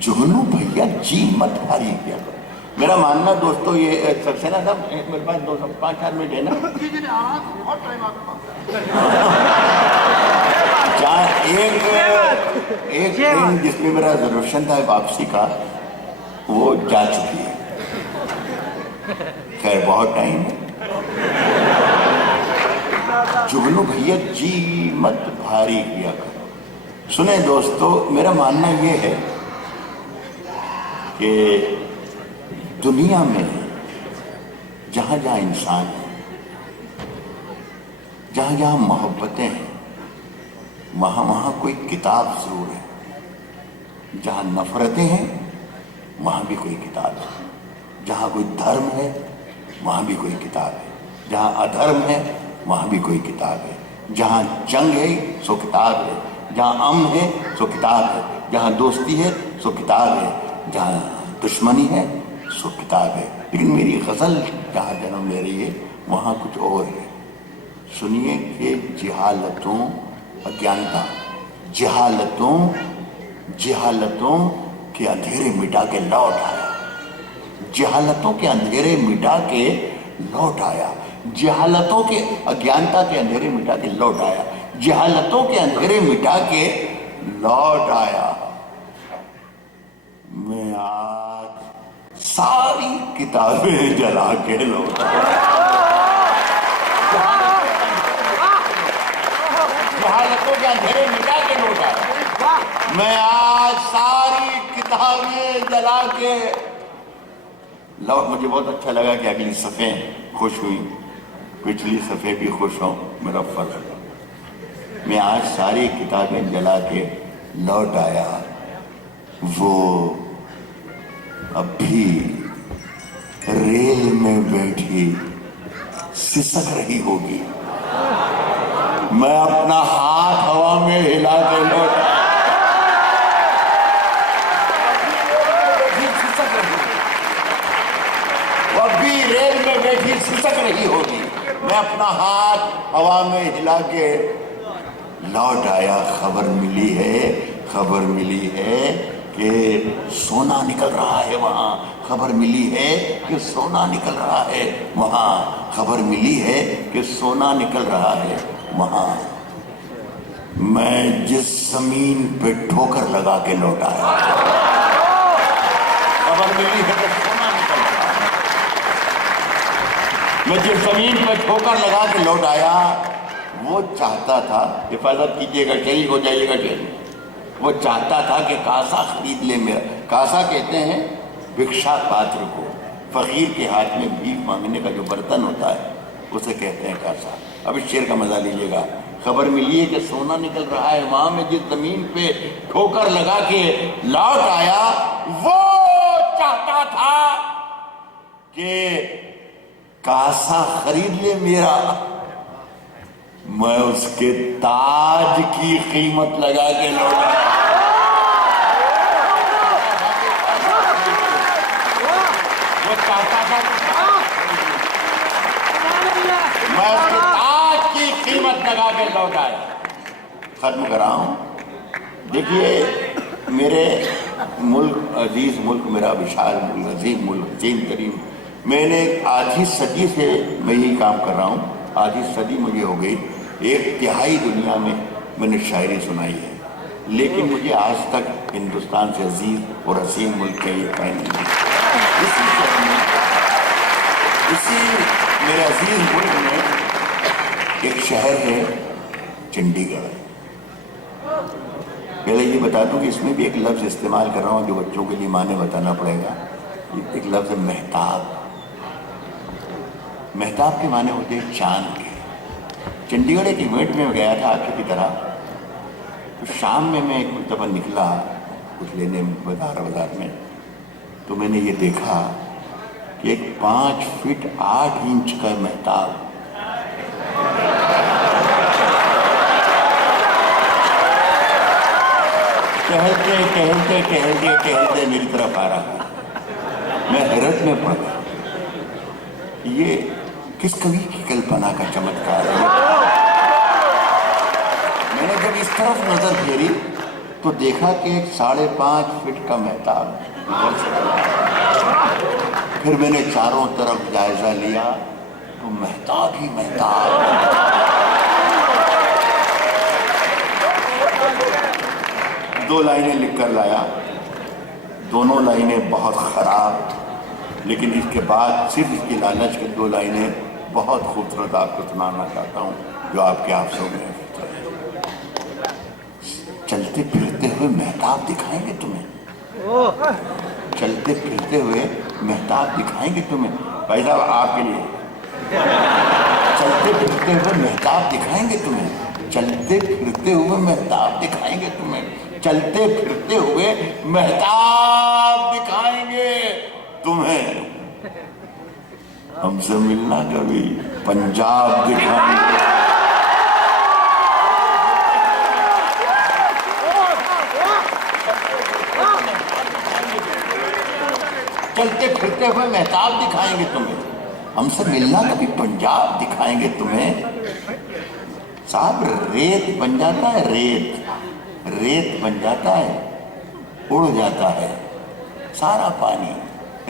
जुगनू भैया जी मत भारी किया करो। मेरा मानना दोस्तों ये सक्सेना साहब, मेरे पास 2-5 मिनट है ना। एक ट्रेन जिसमें मेरा रिजर्वेशन था वापसी का, वो जा चुकी है। खैर बहुत टाइम है। जुगनू भैया जी मत भारी किया करो। सुने दोस्तों, मेरा मानना ये है कि दुनिया में जहां जहां इंसान है, जहां जहां मोहब्बतें हैं, वहां वहां कोई किताब जरूर है। जहां नफरतें हैं वहां भी कोई किताब है। जहां कोई धर्म है वहां भी कोई किताब है। जहां अधर्म है वहां भी कोई किताब है। जहां जंग है सो किताब है, जहां अमन है सो किताब है, जहां दोस्ती है सो किताब है, जहां दुश्मनी है सो किताब है। लेकिन मेरी गजल जहां जन्म ले रही है वहां कुछ और है। सुनिए कि जिहालतों, अज्ञानता, जिहालतों के अंधेरे मिटा के लौट आया, जिहालतों के अंधेरे मिटा के लौट आया, जिहालतों के अज्ञानता के अंधेरे मिटा के लौट आया, जिहालतों के अंधेरे मिटा के लौट आया। मैं आज सारी किताबें जला के लौट आया। जिहालतों के अंधेरे मिटा के लौट आया। मैं आज सारी किताबें जला के लौट। मुझे बहुत अच्छा लगा कि अगली सफ़े खुश हुई, पिछली सफ़े भी खुश हो, मेरा फर्ज है। मैं आज सारी किताबें जला के लौट आया। वो अभी रेल में बैठी सिसक रही होगी, मैं अपना हाथ हवा में हिला के लौटा। वो अभी रेल में बैठी सिसक रही होगी, मैं अपना हाथ हवा में हिला के लौट आया। खबर मिली है कि सोना निकल रहा है वहां। खबर मिली है कि सोना निकल रहा है वहां। खबर मिली है कि सोना निकल रहा है वहां। मैं जिस जमीन पे ठोकर लगा के लौट आया, खबर मिली है कि सोना निकल रहा है। मैं जिस जमीन पे ठोकर लगा के लौट आया, वो चाहता था, हिफाजत कीजिएगा, शहीद हो जाइएगा शहीद। वो चाहता था कि कासा खरीद ले मेरा। कासा कहते हैं भिक्षा पात्र को, फकीर के हाथ में भीख मांगने का जो बर्तन होता है उसे कहते हैं कासा। अब इस शेर का मजा लीजिएगा। खबर मिली है कि सोना निकल रहा है वहां। में जिस जमीन पे ठोकर लगा के लौट आया, वो चाहता था कि कासा खरीद ले मेरा। मैं उसके ताज की कीमत लगा के लौटा। वो चाहता था मैं उसके ताज की कीमत लगा के लौटाया। खत्म कर रहा हूं। देखिए, मेरे मुल्क, अजीज मुल्क, मेरा विशाल मुल्क, अजीम मुल्क, अजीम तरीन। मैंने आधी सदी से मैं यही काम कर रहा हूँ। आधी सदी मुझे हो गई। 1/3 दुनिया में मैंने शायरी सुनाई है, लेकिन मुझे आज तक हिंदुस्तान से अजीज और हसीन मुल्क के ये कहीं नहीं। इसी मेरे अजीज मुल्क में एक शहर है चंडीगढ़। पहले ये बता दूं कि इसमें भी एक लफ्ज़ इस्तेमाल कर रहा हूँ जो बच्चों के लिए माने बताना पड़ेगा। एक लफ्ज़ है मेहताब। मेहताब के माने होते हैं चांद के। चंडीगढ़ एक इवेंट में गया था आपकी की तरह। तो शाम में मैं एक दफा निकला कुछ लेने बाजार में, तो मैंने ये देखा कि एक 5 फीट 8 इंच का मेहताब टहलते मेरी तरफ आ रहा है। मैं हैरत में पड़ गया, ये किस कवि की कल्पना का चमत्कार है। मैंने जब इस तरफ नजर फेरी तो देखा कि एक 5.5 फीट का मेहताब। फिर मैंने चारों तरफ जायजा लिया तो मेहताब ही मेहताब। दो लाइनें लिखकर लाया, दोनों लाइनें बहुत खराब, लेकिन इसके बाद सिर्फ इसकी लालच के 2 लाइनें बहुत खूबसूरत आपको सुनाना चाहता हूँ जो आपके हाथों में है। चलते फिरते हुए मेहताब दिखाएंगे तुम्हें, चलते फिरते हुए मेहताब दिखाएंगे तुम्हें। भाई साहब आपके लिए, चलते फिरते हुए मेहताब दिखाएंगे तुम्हें, चलते फिरते हुए मेहताब दिखाएंगे तुम्हें, चलते फिरते हुए मेहताब दिखाएंगे तुम्हें। हमसे मिलना कभी पंजाब दिखाएंगे। चलते फिरते हुए मेहताब दिखाएंगे तुम्हें, हमसे मिलना कभी पंजाब दिखाएंगे तुम्हें। साहब रेत बन जाता है, रेत बन जाता है, उड़ जाता है सारा पानी।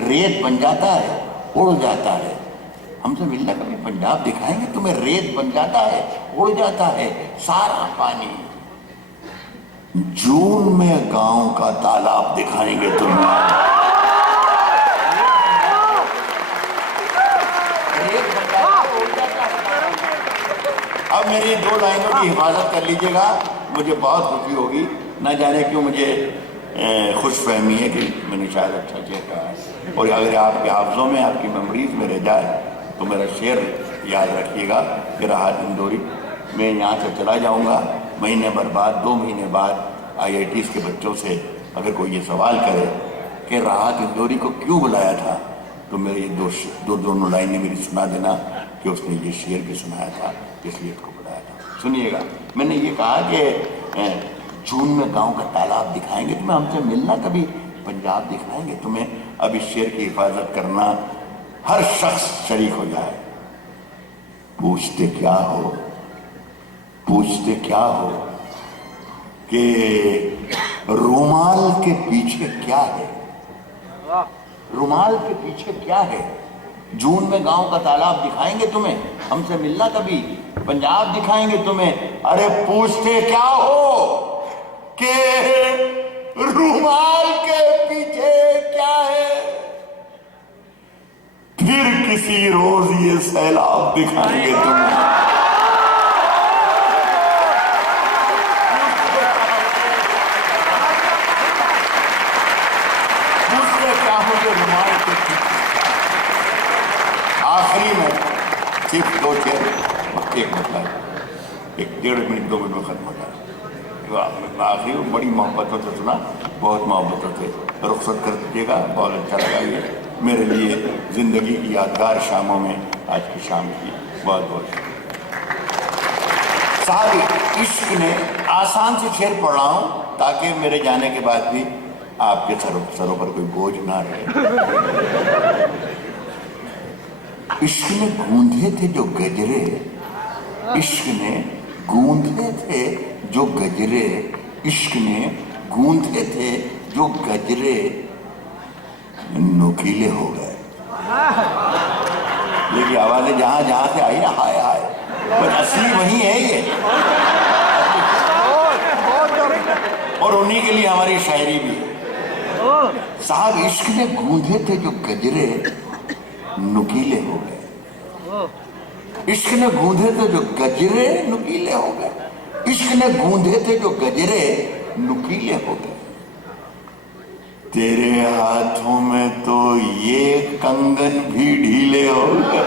रेत बन जाता है, उड़ जाता है। हमसे मिलना कभी पंजाब दिखाएंगे तुम्हें। रेत बन जाता है, उड़ जाता है सारा पानी। जून में गांव का तालाब दिखाएंगे तुम्हें। अब मेरी 2 लाइनों की हिफाजत कर लीजिएगा, मुझे बहुत खुशी होगी। ना जाने क्यों मुझे खुशफहमी है कि मैंने शायद अच्छा शेर कहा है। और अगर आपके हाफजों में, आपकी मेमोरीज में रह जाए तो मेरा शेर याद रखिएगा कि राहत इंदौरी। मैं यहाँ से चला जाऊँगा, महीने भर बाद, 2 महीने बाद IITs के बच्चों से अगर कोई ये सवाल करे कि राहत इंदौरी को क्यों बुलाया था, तो मेरे ये दोनों लाइनें मेरी सुना देना कि उसने ये शेर भी सुनाया था, इसलिए उसको बुलाया था। सुनिएगा, मैंने ये कहा कि जून में गांव का तालाब दिखाएंगे तुम्हें, हमसे मिलना कभी, पंजाब दिखाएंगे तुम्हें। अब इस शेर की हिफाजत करना हर शख्स शरीक हो जाए। पूछते क्या हो कि रुमाल के पीछे क्या है, रुमाल के पीछे क्या है। जून में गांव का तालाब दिखाएंगे तुम्हें, हमसे मिलना कभी, पंजाब दिखाएंगे तुम्हें। अरे पूछते क्या हो कि रुमाल के पीछे क्या है, फिर किसी रोज ये सैलाब दिखाएंगे तुम्हें। पूछते क्या हो कि रुमाल के पीछे। आखिरी में सिर्फ 2 चेहरे, एक मतलब 1-1.5 मिनट 2 मिनट में खत्म होता है। आखिरी बड़ी मोहब्बतों से सुना, बहुत मोहब्बतों से रुखसत कर दीजिएगा। बहुत अच्छा लगा ये मेरे लिए जिंदगी की यादगार शामों में आज की शाम की। बहुत बहुत साहब, इश्क ने आसान से शेर पढ़ रहा हूं ताकि मेरे जाने के बाद भी आपके सरों पर कोई बोझ ना रहे। इश्क ने गूंधे थे जो गजरे, इश्क ने गूंधे थे जो गजरे, इश्क ने गूंधे थे जो गजरे, नुकीले हो गए। ये आवाजें जहां जहां से आई ना, हाय हाय, पर असली वही है ये, और उन्हीं के लिए हमारी शायरी भी है। साहब, इश्क ने गूंधे थे जो गजरे, नुकीले हो गए। इश्क ने गूंधे थे जो गजरे, नुकीले हो गए। इश्क ने गूंधे थे जो गजरे, नुकीले हो गए। तेरे हाथों में तो ये कंगन भी ढीले हो गए।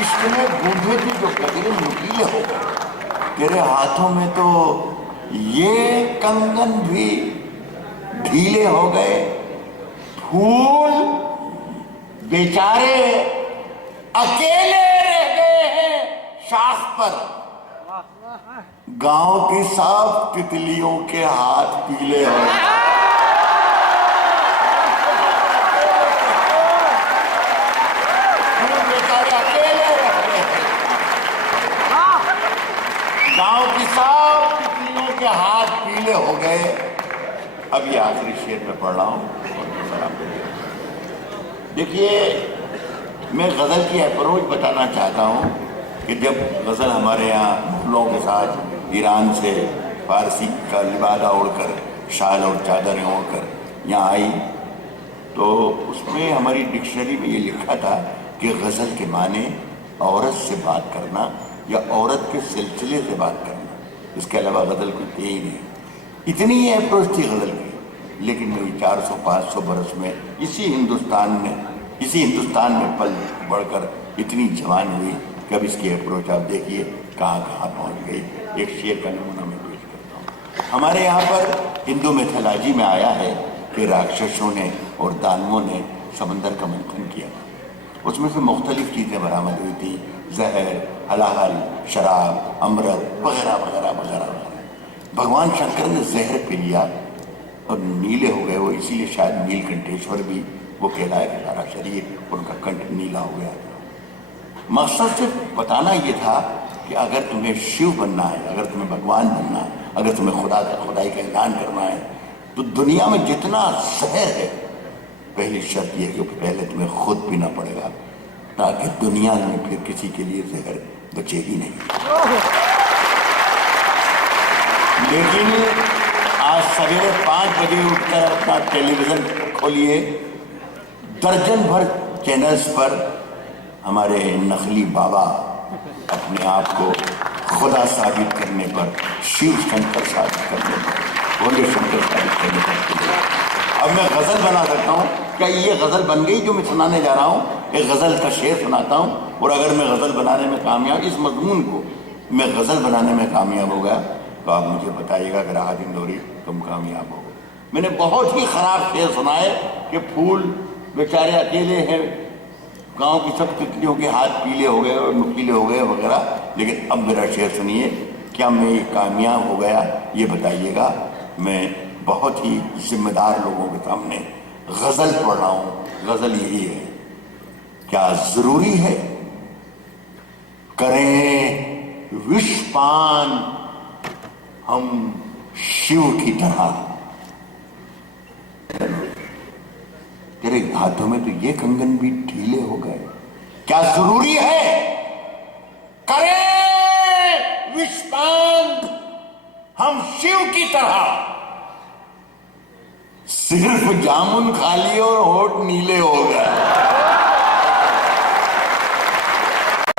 इश्क ने गूंधे थे जो गजरे, नुकीले हो गए। तेरे हाथों में तो ये कंगन भी ढीले हो गए। फूल बेचारे अकेले रह गए हैं शाख पर, गांव की साफ तितलियों के हाथ पीले हो गए। फूल बेचारे अकेले रह गए हैं, गांव की साफ तितलियों के हाथ पीले हो गए। अब ये आखिरी शेर में पढ़ रहा हूं। देखिए, मैं गजल की अप्रोच बताना चाहता हूं कि जब गजल हमारे यहाँ मुगलों के साथ ईरान से फारसी का लिबादा ओढ़कर, शाल और चादरें ओढ़कर यहाँ आई, तो उसमें हमारी डिक्शनरी में ये लिखा था कि गजल के माने औरत से बात करना या औरत के सिलसिले से बात करना, इसके अलावा गजल कुछ थे ही नहीं। इतनी ही अप्रोच थी गजल की। लेकिन वही 400-500 बरस में इसी हिंदुस्तान में पल बढ़कर इतनी जवान हुई कि अब इसकी अप्रोच आप देखिए कहाँ कहाँ पहुँच गई। एक शेर का नमूना मैं पेश करता हूँ। हमारे यहाँ पर हिंदू मिथोलॉजी में आया है कि राक्षसों ने और दानवों ने समंदर का मंथन किया, उसमें से मुख्तलिफ चीज़ें बरामद हुई थी, जहर, हलाहल, शराब, अमृत वगैरह वगैरह वगैरह। भगवान शंकर ने जहर पी लिया और नीले हो गए वो, इसीलिए शायद नीलकंठेश्वर भी वो कहलाए कि सारा शरीर उनका कंठ नीला हो गया। मकसद सिर्फ बताना ये था कि अगर तुम्हें शिव बनना है, अगर तुम्हें भगवान बनना है, अगर तुम्हें खुदाई का ऐलान करना है, तो दुनिया में जितना जहर है, पहली शर्त यह है कि पहले तुम्हें खुद पीना पड़ेगा, ताकि दुनिया में फिर किसी के लिए जहर बचे ही नहीं। लेकिन आज सवेरे 5 बजे उठकर अपना टेलीविजन खोलिए, दर्जन भर चैनल्स पर हमारे नकली बाबा अपने आप को खुदा साबित करने पर, शिव शंकर साबित करने पर, भोले शंकर साबित करने पर। अब मैं गजल बना सकता हूँ। क्या ये गजल बन गई जो मैं सुनाने जा रहा हूँ? एक गजल का शेर सुनाता हूँ, और अगर मैं गजल बनाने में कामयाब, इस मजमून को मैं गजल बनाने में कामयाब हो गया, तो आप मुझे बताइएगा कि राहत इंदौरी तुम कामयाब हो। मैंने बहुत ही खराब शेर सुनाए कि फूल बेचारे अकेले हैं, गांव की सब तितलियों के हाथ पीले हो गए और नुकीले हो गए वगैरह, लेकिन अब मेरा शेर सुनिए। क्या मैं ये कामयाब हो गया ये बताइएगा। मैं बहुत ही जिम्मेदार लोगों के सामने गजल पढ़ रहा हूं। गजल यही है, क्या जरूरी है करें विषपान हम शिव की तरह। तेरे हाथों में तो ये कंगन भी ढीले हो गए। क्या जरूरी है करें विषपान हम शिव की तरह। सिर्फ जामुन खा लिए और होठ नीले हो गए।